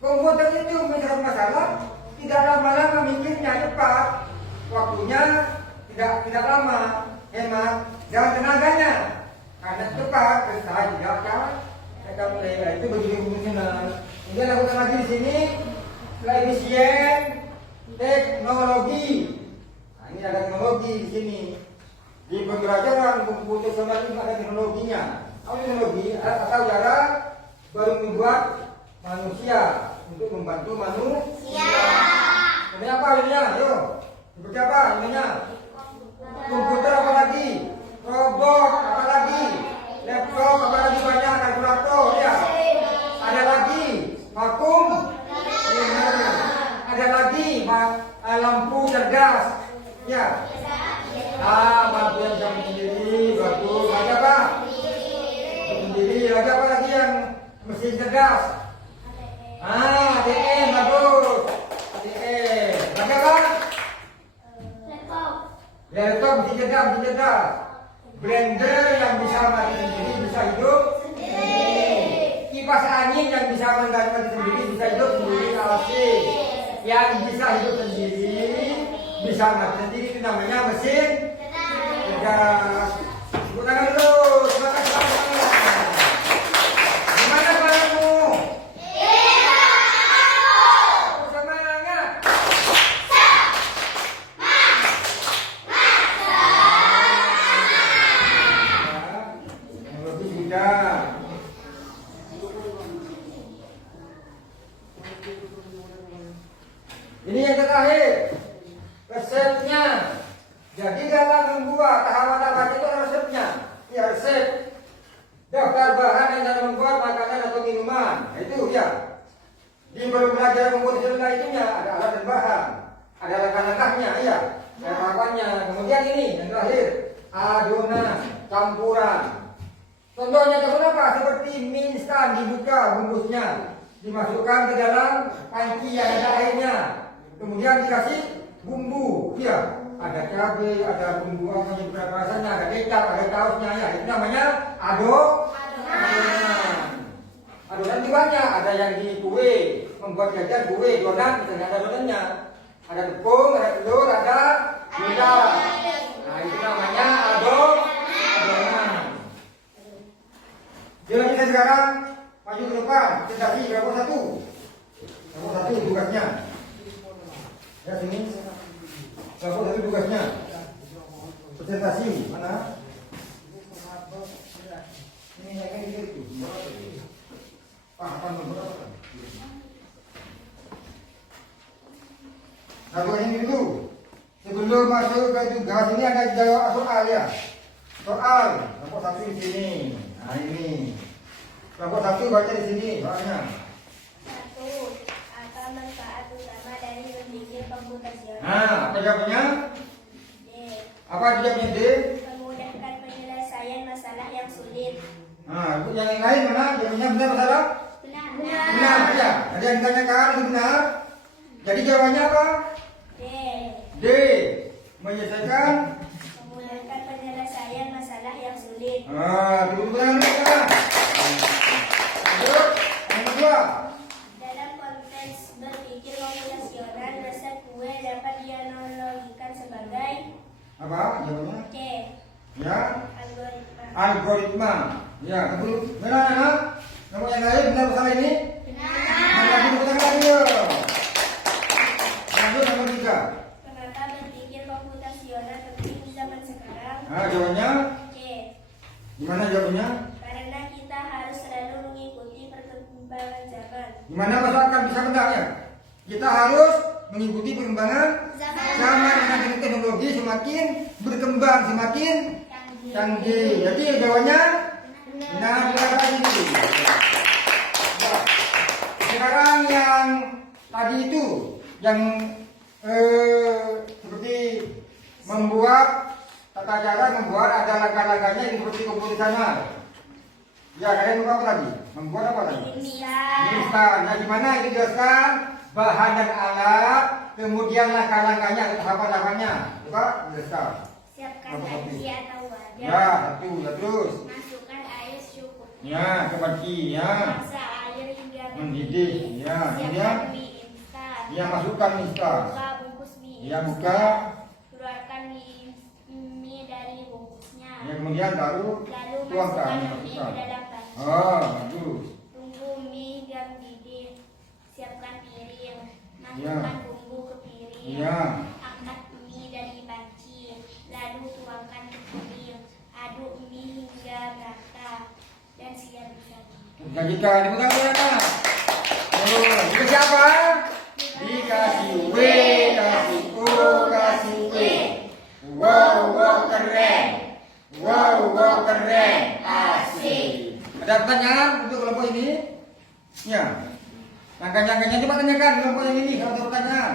Komputer itu menyelesaikan masalah tidak lama-lama mikirnya cepat, waktunya tidak lama, hemat dan tenaganya karena cepat selesai tidak capek. Itu begini fungsional. Kemudian lakukan lagi di sini efisien teknologi. Nah, ini ada teknologi di sini. Di pembelajaran komputer sebenarnya ada teknologinya. Apa teknologi? Atau cara baru membuat manusia untuk membantu manusia. Ini apa ini? Ayo, seperti apa ininya? Komputer apa lagi? Robot apa lagi? Laptop apa lagi banyak? Kalkulator ya. Ada lagi vakum. Ada lagi lampu cerdas. Ya. Lampu yang bisa sendiri, bagus. Ada apa? Sendiri. Ada apa lagi yang mesin cerdas? ATM bagus. ATM. Ada apa? Laptop mesin cerdas. Blender yang bisa mati sendiri, bisa hidup sendiri. Kipas angin yang bisa mati sendiri, bisa hidup sendiri. AC yang bisa hidup sendiri, bisa mati sendiri, itu namanya mesin cerdas. Tepuk tangan dulu. Terima kasih. Gimana suaramu? Ini yang terakhir, resepnya. Jadi dalam membuat tahapan apa itu ada resepnya. Ya resep. Daftar bahan yang dalam membuat makanan atau minuman. Nah, itu ya. Di pembelajaran membuat itunya ada alat dan bahan, ada langkah-langkahnya, ya. Ada tahapannya. Kemudian ini yang terakhir, adonan, campuran. Contohnya apa? Seperti mie instan dibuka bungkusnya, dimasukkan ke dalam panci yang ada airnya. Kemudian dikasih bumbu, ya, ada cabai, ada bumbu apa yang berapa rasanya, ada kecap, ada sausnya, ya, itu namanya adonan. Adonan itu banyak, ada yang di kue, membuat jajan kue, donat, misalnya ada adonannya, ada tepung, ada telur, ada gula. Nah, itu namanya adonan. Jadi kita sekarang maju ke depan, tetapi kelompok satu tugasnya. Ya sini, kelompok satu tugasnya. Presentasi mana? Ini kayak gitu. Apa nomor? Nah, ini dulu. Sebelum masuk ke tugas ini ada jawab soal ya. Soal kelompok satu di sini. Nah ini kelompok satu baca di sini soalnya. 1. Apa manfaat utama dari berpikir komputasional? Nah, apa jawabannya? D. Apa jawabnya D? Memudahkan penyelesaian masalah yang sulit. Nah, untuk yang lain mana? Jawabannya benar masalah? Benar ya. Ada yang ditanyakan itu benar. Jadi jawabannya apa? D. D. Menyelesaikan. Memudahkan penyelesaian masalah yang sulit. Tepuk tangan mereka. Lanjut. Yang kedua. Dalam konteks berpikir komputasional, resep kue dapat dianalogikan sebagai Apa jawabannya? C. Ya. Algoritma. Algoritma. Ya, tepuk. Benar anak? Kamu yang lain benar salah ini? Benar. Tepuk tangan lagi yuk. Lanjut nomor 3. Kenapa berpikir komputasional penting di zaman sekarang? Jawabannya? C. Gimana jawabannya? Karena kita harus selalu mengikuti perkembangan zaman. Gimana masyarakat bisa menangnya? Kita harus mengikuti perkembangan zaman dengan teknologi semakin berkembang, semakin canggih. Jadi jawabannya benar tadi. Sekarang yang tadi itu yang seperti membuat tata cara membuat ada langkah-langkahnya yang seperti komputasional. Ya, kalian mau apa lagi? Membuat apa lagi? Instan. Nah, gimana itu jelaskan bahan dan alat, kemudian langkah-langkahnya atau tahapan-tahapannya. Coba jelaskan. Siapkan panci atau wadah. Ya, satu, ya terus. Masukkan air secukupnya. Ya, ke panci, ya. Masak air hingga Mendidih, ya. Kemudian, Siapkan mie instan. ya masukkan instan. Buka bungkus mie Ya, instan. buka. Keluarkan mie dari bungkusnya. Ya, kemudian baru Lalu tuangkan. masukkan mie ke dalam panci. Oh, bagus. Tunggu mie hingga mendidih. Siapkan piring. Ya. Masukkan bumbu ke piring. Ya. Angkat mie dari panci. Lalu tuangkan ke piring. Aduk mie hingga merata dan siap disaji. Disajikan, dibuka mereka. Oh, itu siapa? Dikasih W, kasih O, kasih W. Wow, wow keren. Wow, wow keren. Asik. Ada pertanyaan untuk kelompok ini? Ya. Langkah-langkahnya coba tanyakan kelompok yang ini kalau ada pertanyaan.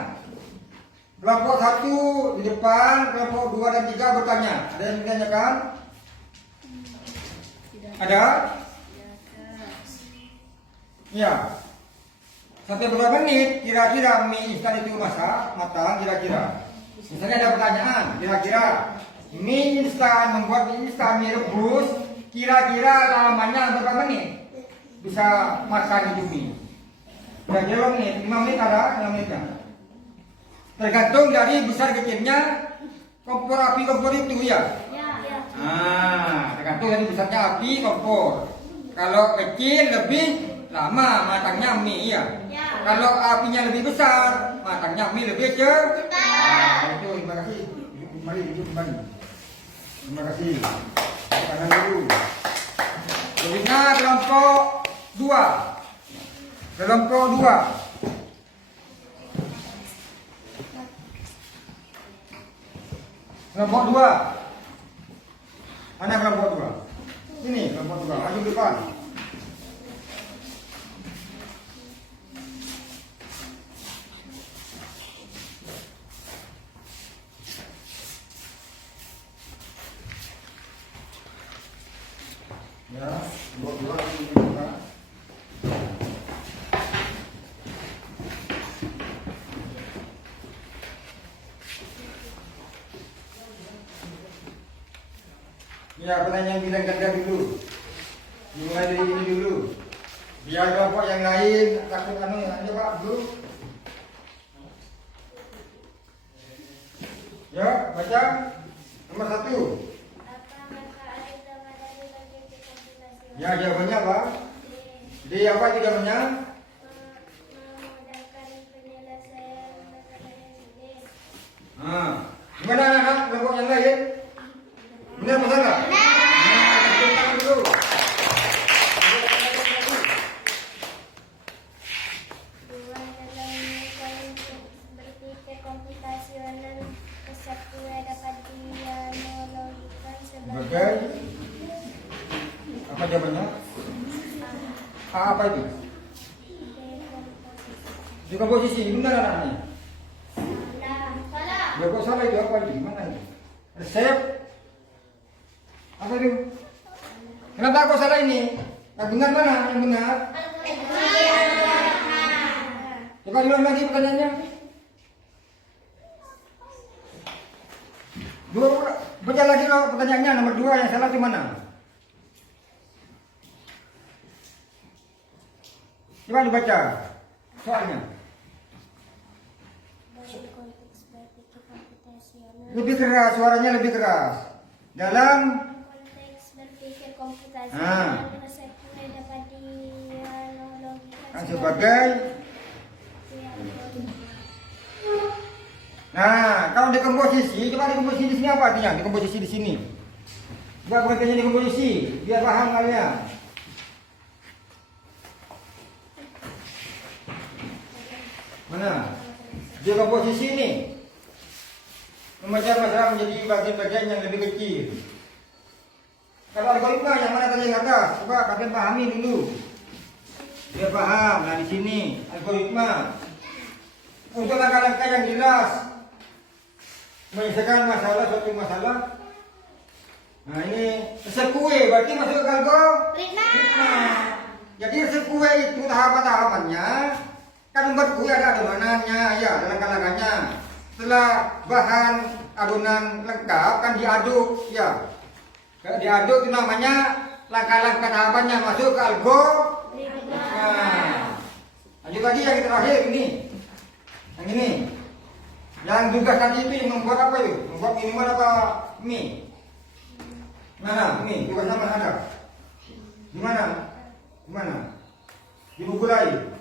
Kelompok 1 di depan, kelompok 2 dan 3 bertanya. Ada yang ditanyakan? Ada? Ya. Sampai berapa menit kira-kira mie instan itu masak, matang kira-kira? Misalnya ada pertanyaan, kira-kira mie instan, membuat mie instan, mie rebus, kira-kira lamanya berapa menit? Bisa makan itu mie. Kira-kira berapa menit? 5 menit ada? 6 menit kan? Tergantung dari besar kecilnya kompor api kompor itu ya. Tergantung dari besarnya api kompor. Kalau kecil lebih lama matangnya mie ya. Kalau apinya lebih besar, matangnya mie lebih cepat. Itu terima kasih. Mari duduk kembali. Terima kasih. Kanan dulu. Berikutnya kelompok 2. Kelompok 2. Kelompok 2. Mana kelompok 2? Ini kelompok 2. Maju depan. Ya, kelompok 2 ini depan. Ya, pertanyaan bidang ganda dulu. Dimulai dari ini dulu. Biar kelompok yang lain takut aja Pak dulu. Ya, baca nomor 1. Ya, jawabannya apa? D apa itu jawabannya? Memudahkan penyelesaian masalah yang sulit. Gimana anak-anak kelompok yang lain? Benar apa salah? Tepuk tangan dulu. Dua dalam berpikir komputasional, resep kue dapat dianalogikan Sebagai apa jawabannya? Apa itu? Dekomposisi. Benar anaknya? Ya kok salah itu apa itu? Gimana itu? Resep apa itu? Kenapa kok salah ini? Yang benar mana? Yang benar? Coba diulang lagi pertanyaannya. Baca lagi loh pertanyaannya nomor 2 yang salah itu mana? Coba dibaca soalnya. Dalam konteks berpikir komputasional. Lebih keras, suaranya lebih keras. Dalam Konteks berpikir komputasional, resepnya dapat dianalogikan sebagai. Nah, kalau dekomposisi, coba dekomposisi di sini apa artinya? Dekomposisi di sini. Coba pengertiannya dekomposisi, biar paham kalian. Mana? Dekomposisi ini memecah masalah menjadi bagian-bagian yang lebih kecil. Kalau algoritma yang mana tadi yang atas? Coba kalian pahami dulu. Biar paham. Nah di sini algoritma untuk langkah-langkah yang jelas menyelesaikan masalah suatu masalah. Nah ini resep kue berarti masuk ke algoritma. Jadi resep kue itu tahapan-tahapannya kan membuat kue ada adonannya, ya ada langkah-langkahnya. Setelah bahan adonan lengkap kan diaduk, ya. Kalau diaduk itu namanya langkah-langkah tahapannya masuk ke algoritma. Nah, lanjut lagi yang terakhir ini. Yang ini. Yang tugas tadi itu membuat apa itu? Membuat minuman apa mie? Mana? Ini tugasnya mana ada? Di mana? Di mana? Di buku lain.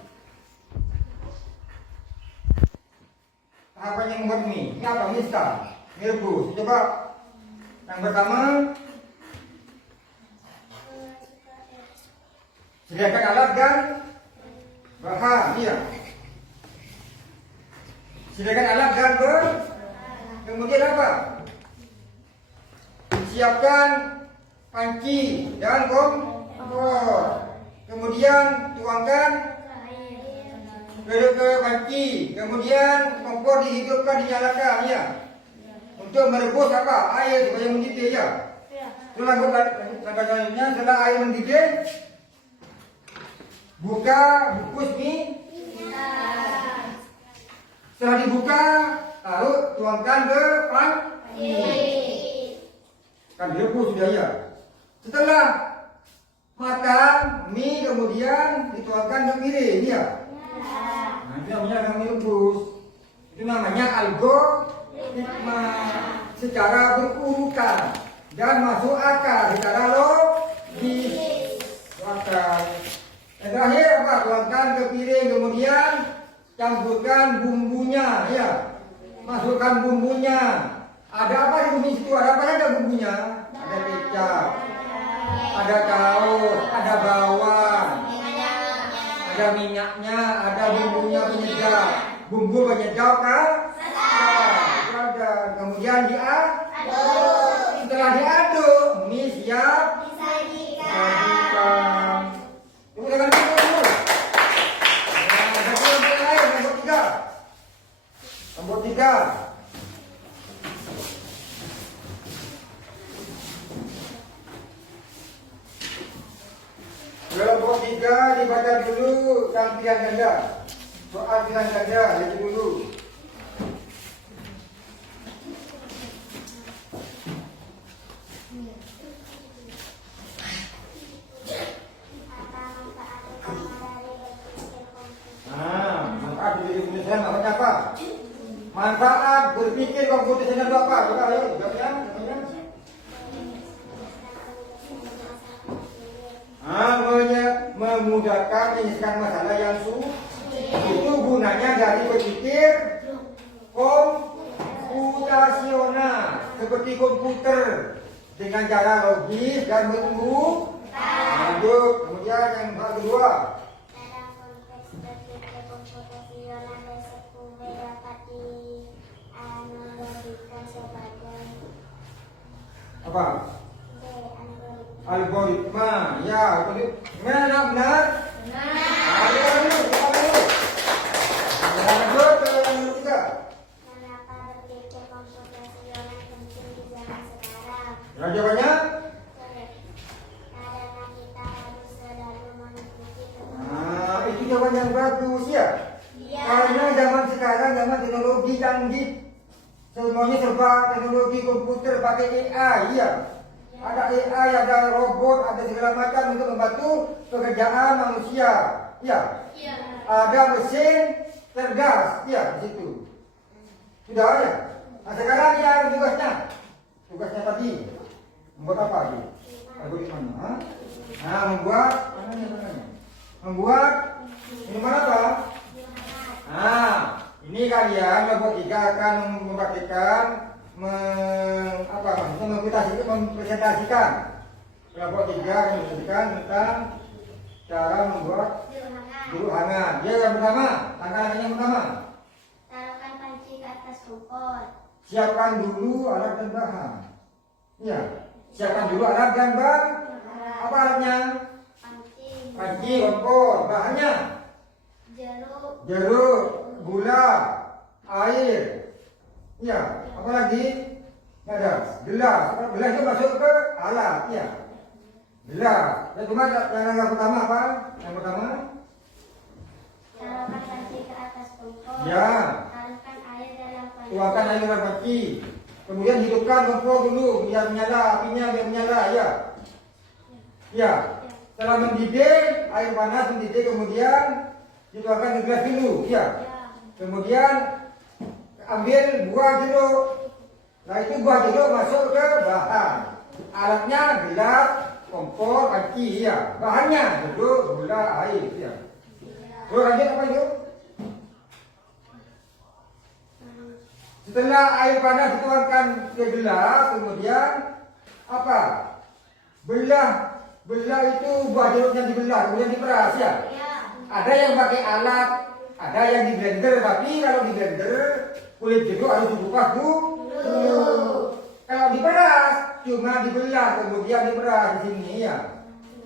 Apa yang membuat mie? Ini apa? Mie instan, mie rebus. Coba yang pertama, sediakan alat dan bahan. Iya. Sediakan alat dan bahan. Kemudian apa? Siapkan panci dan kompor. Kemudian tuangkan ke panci, kemudian kompor dihidupkan, dinyalakan, ya, untuk merebus apa? Air supaya mendidih, ya. Setelah selanjutnya, setelah air mendidih, buka bungkus mie. Setelah dibuka, taruh tuangkan ke panci. Kan direbus sudah, ya. Setelah matang mie kemudian dituangkan ke piring, ya. Nah, itu namanya mie rebus. Itu namanya algoritma secara berurutan dan masuk akal secara logis. Akal. Yang terakhir apa? Tuangkan ke piring kemudian campurkan bumbunya, ya. Masukkan bumbunya. Ada apa di bumbu itu? Ada apa saja bumbunya? Ada kecap, ada saus, ada bawang, ada minyaknya, ada bumbunya penyedap, bumbu penyedap kan? Ada. Kemudian diaduk. Setelah diaduk, mie siap disajikan. Tunggu tangan dulu. Nah, satu yang lain, nombor 3. Nombor 3. Kelompok 3 dibaca dulu yang pilihan ganda. Soal pilihan ganda, lihat dulu. Manfaat berpikir komputasional namanya apa? Manfaat berpikir komputasional itu apa? Coba ayo, jawabnya. Memudahkan menyelesaikan masalah yang sulit. Itu gunanya dari berpikir komputasional seperti komputer dengan cara logis dan berurutan. Lanjut, kemudian yang kedua. Dalam konteks berpikir komputasional, resep kue dapat dianalogikan sebagai Apa? Algoritma, ya, benar, benar. Lanjut ke yang ketiga. Mengapa berpikir komputasional penting di zaman sekarang? Jawabannya? Karena kita harus selalu mengikuti Itu jawaban yang bagus, ya. Karena zaman sekarang zaman teknologi canggih, semuanya serba teknologi komputer pakai AI, ya. Ada AI, ada robot, ada segala macam untuk membantu pekerjaan manusia. Ya. Ya. Ada mesin cerdas, ya di situ. Sudah ya. Nah sekarang yang tugasnya tadi membuat apa lagi? Algoritmanya. Nah membuat membuat ini mana apa? Nah ini kalian kelompok 3 akan mempraktikkan mempresentasikan. Kelompok 3 akan mempresentasikan tentang cara membuat guru hangat. Dia yang pertama, langkah-langkahnya yang pertama. Taruhkan panci ke atas kompor. Siapkan dulu alat dan bahan. Ya, siapkan dulu alat dan bahan. Apa alatnya? Panci, kompor. Bahannya? Jeruk, gula, air. Ya, apa lagi? Ada gelas. Gelas itu masuk ke alat. Ya, gelas. Ya, cuma yang pertama apa? Yang pertama? Taruhkan panci ke atas kompor. Ya. Taruhkan air dalam panci. Tuangkan air dalam panci. Kemudian hidupkan kompor dulu biar menyala, apinya biar menyala, ya. Ya. Setelah mendidih, air panas mendidih, kemudian dituangkan ke gelas dulu, ya. Kemudian ambil buah jeruk. Nah itu buah jeruk masuk ke bahan. Alatnya gelas, kompor, panci, ya. Bahannya jeruk, gula, air, ya. Terus lanjut apa itu? Setelah air panas dituangkan ke gelas, kemudian apa? Belah itu buah jeruknya dibelah, kemudian diperas, ya. Ada yang pakai alat, ada yang di blender, tapi kalau di blender kulit jeruk harus dikupas dulu. Kalau diperas cuma dibelah, kemudian diperas di sini, ya.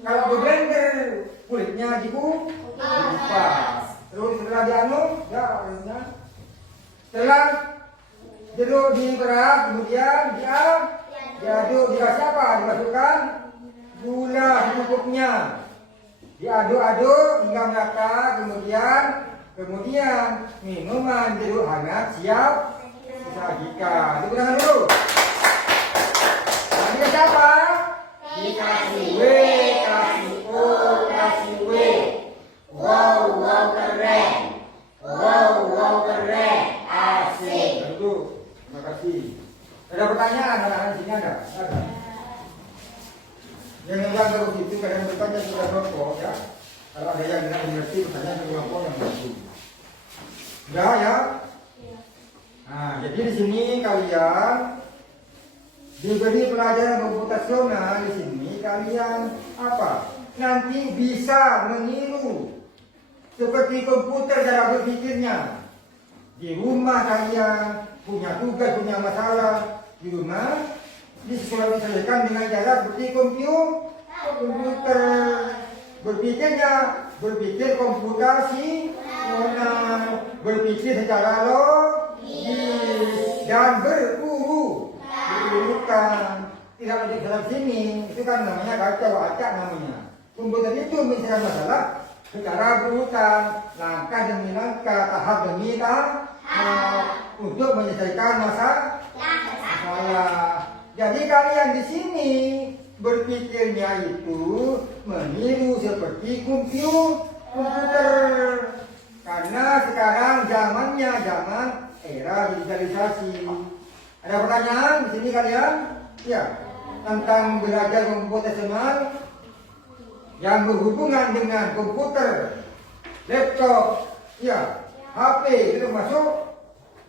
Kalau di blender kulitnya dikupas. Terus setelah dianu, ya, setelah jeruk diperas, kemudian diaduk, dikasih apa? Dimasukkan gula secukupnya. Diaduk-aduk hingga merata, kemudian minuman jeruk hangat siap disajikan. Tepuk tangan dulu. Nah, dikasih apa? Dikasih W, kasih O, kasih W. Wow, keren. Wow, keren. Asik. Lalu, terima kasih. Ada pertanyaan anak-anak di sini ada? Ada. Yang enggak bagus itu kadang bertanya sudah kelompok, ya. Kalau ada yang tidak mengerti bertanya ke kelompok yang baru. Enggak ya? Nah, jadi di sini kalian diberi pelajaran komputasional. Di sini kalian apa? Nanti bisa meniru seperti komputer cara berpikirnya. Di rumah kalian punya tugas, punya masalah di rumah, disesuaikan dengan cara seperti komputer. Berpikir komputasional, berpikir secara logis dan berurutan. Tidak ada di dalam sini, itu kan namanya kacau acak namanya. Komputer itu menyelesaikan masalah secara berurutan, langkah demi langkah, tahap demi tahap untuk menyelesaikan masalah. Jadi kalian di sini berpikirnya itu meniru seperti komputer. Karena sekarang zamannya zaman era digitalisasi. Ada pertanyaan di sini kalian? Ya, tentang belajar komputasional yang berhubungan dengan komputer, laptop, ya, HP itu masuk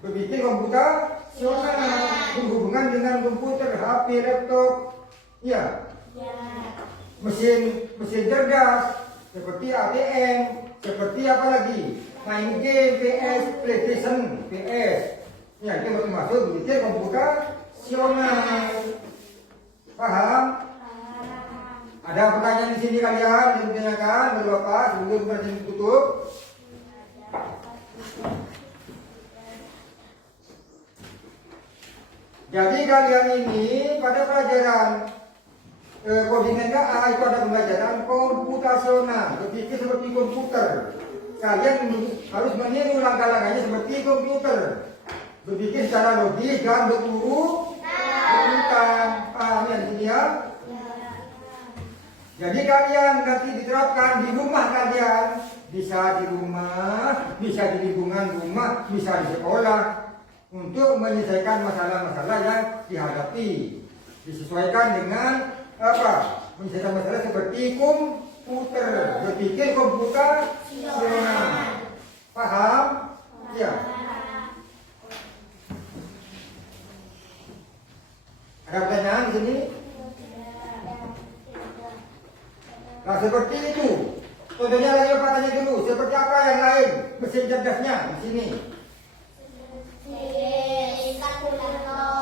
berpikir komputasional berhubungan dengan komputer, HP, laptop, ya, mesin cerdas seperti ATM, seperti apa lagi, main game, PS, PlayStation, PS, ya itu masuk berpikir komputasional. Paham? Ada pertanyaan di sini kalian yang ditanyakan dari Bapak sebelum pertanyaan tutup? Jadi kalian ini pada pelajaran koordinatnya A itu ada pembelajaran komputasional, berpikir seperti komputer. Kalian harus meniru langkah-langkahnya seperti komputer, berpikir secara logis dan berurutan. Paham ya di sini ya? Jadi kalian nanti diterapkan di rumah kalian, di bisa di lingkungan rumah, bisa di sekolah, untuk menyelesaikan masalah-masalah yang dihadapi. Disesuaikan dengan apa? Menyelesaikan masalah seperti komputer, berpikir komputasional. Paham? Ya. Ada pertanyaan di sini? Nah, seperti itu. Contohnya lagi Bapak tanya dulu, seperti apa yang lain mesin cerdasnya di sini?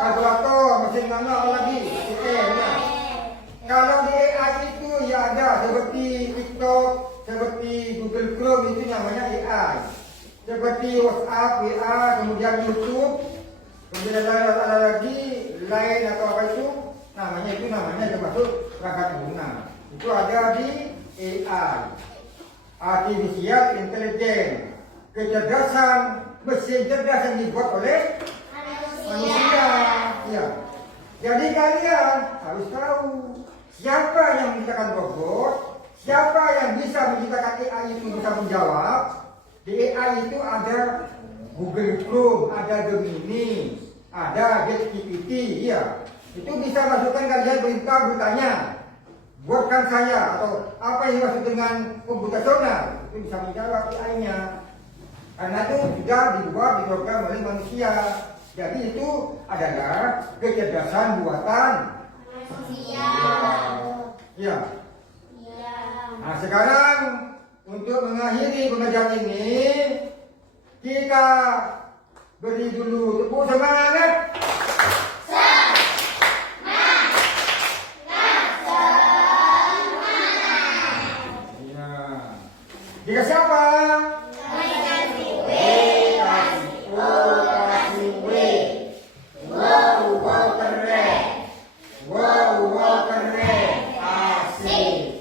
Kalkulator, mesin nano lagi, ya. Kalau di AI itu ya ada seperti TikTok, seperti Google Chrome, itu namanya AI. Seperti WhatsApp, WA, kemudian YouTube, kemudian ada lagi lain atau apa itu namanya termasuk perangkat lunak. Itu ada di AI, Artificial Intelligence, kecerdasan mesin cerdas yang dibuat oleh manusia. Ya. Jadi kalian harus tahu siapa yang menciptakan robot, siapa yang bisa menciptakan AI itu bisa menjawab. Di AI itu ada Google Chrome, ada Gemini, ada ChatGPT, ya. Itu bisa masukkan kalian bertanya, buatkan saya, atau apa yang dimaksud dengan komputasional, itu bisa menjawab AI-nya. Karena itu sudah dibuat, diprogram oleh manusia. Jadi itu adalah kecerdasan buatan manusia. Ya. Nah, sekarang untuk mengakhiri pengajian ini, kita beri dulu tepuk semangat. Jika siapa? Kasih W, kasih O, kasih W. Wow, keren. Wow, keren. Asik.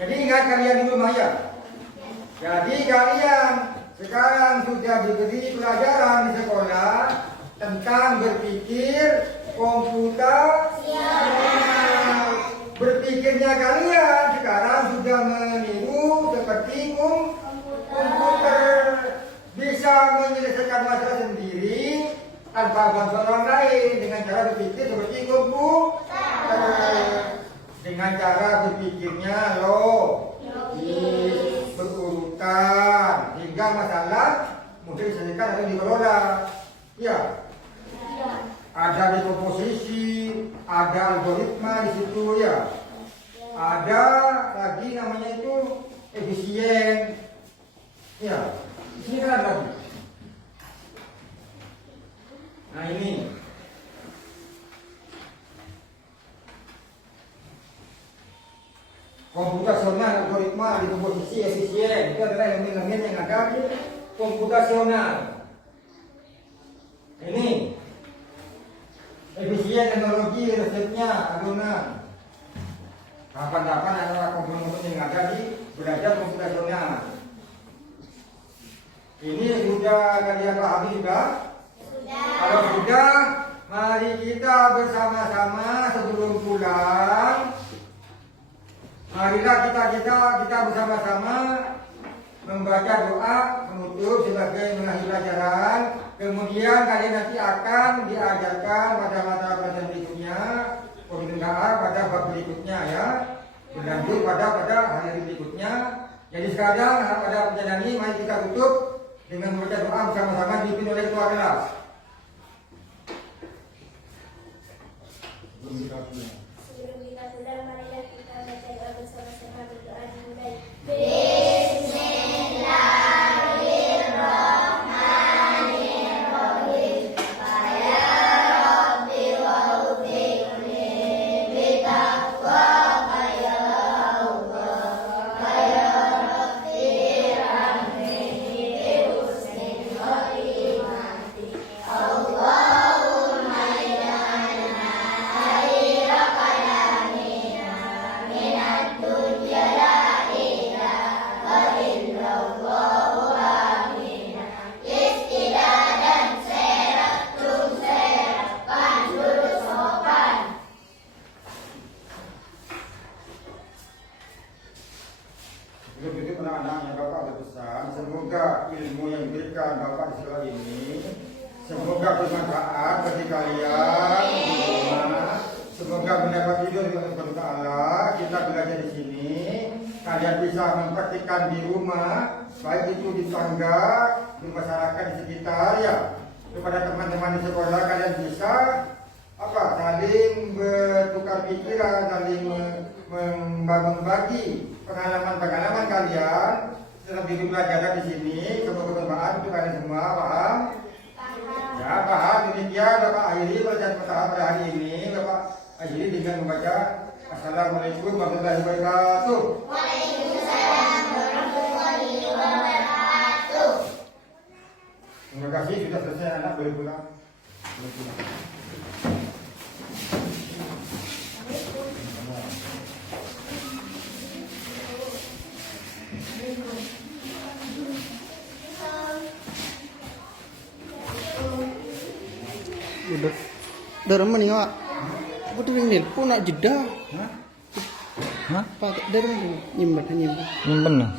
Jadi ingat kalian di rumah ya. Jadi kalian sekarang sudah diberi pelajaran di sekolah tentang berpikir komputasional. Berpikirnya kalian sekarang sudah meniru seperti komputer, bisa menyelesaikan masalah sendiri tanpa bantuan orang lain dengan cara berpikir seperti komputer, dengan cara berpikirnya logis, berurutan, hingga masalah mudah diselesaikan atau dikelola. Ya. Ada dekomposisi, ada algoritma di situ ya. Ada lagi namanya itu efisien. Ya, ini kan lagi. Nah ini. Komputasional, algoritma, dekomposisi, efisien. Itu adalah elemen-elemen yang ada di komputasional. Ini. Efisien teknologi resepnya adonan. Kapan-kapan adalah komponen yang ada di belajar komputasional. Ini sudah kalian pahami juga? Sudah. Kalau sudah, mari kita bersama-sama sebelum pulang. Marilah kita bersama-sama membaca doa menutup sebagai mengakhiri pelajaran. Kemudian kalian nanti akan diajarkan pada mata pelajaran berikutnya, pembendaharaan pada bab berikutnya ya, berlanjut pada hari berikutnya. Jadi sekarang pada pelajaran ini mari kita tutup dengan membaca doa bersama-sama dipimpin oleh ketua kelas. Sebelum kita pulang, marilah kita baca doa bersama-sama. Berdoa dimulai. Allahumma ij'alna khairan Untuk itu anak-anaknya Bapak berpesan, semoga ilmu yang diberikan Bapak di sekolah ini semoga bermanfaat bagi kalian di rumah. Semoga mendapat ridho dari Allah Taala. Kita belajar di sini, kalian bisa mempraktikkan di rumah, baik itu di tangga, di masyarakat di sekitar ya. Kepada teman-teman di sekolah kalian bisa saling bertukar pikiran, saling membagi pengalaman kalian setelah diri belajar di sini. Semoga bermanfaat untuk kalian semua. Paham? Ya, paham. Demikian Bapak akhiri belajar pertama pada hari ini. Bapak akhiri dengan membaca Assalamualaikum warahmatullahi wabarakatuh. Waalaikumsalam warahmatullahi wabarakatuh. Terima kasih sudah selesai, anak boleh pulang. Boleh pulang. Udah darah mana ya? Aku tuh yang nelpon nak jeda. Hah? Pakai darah mana? Nyimbat. Nyimpen nah.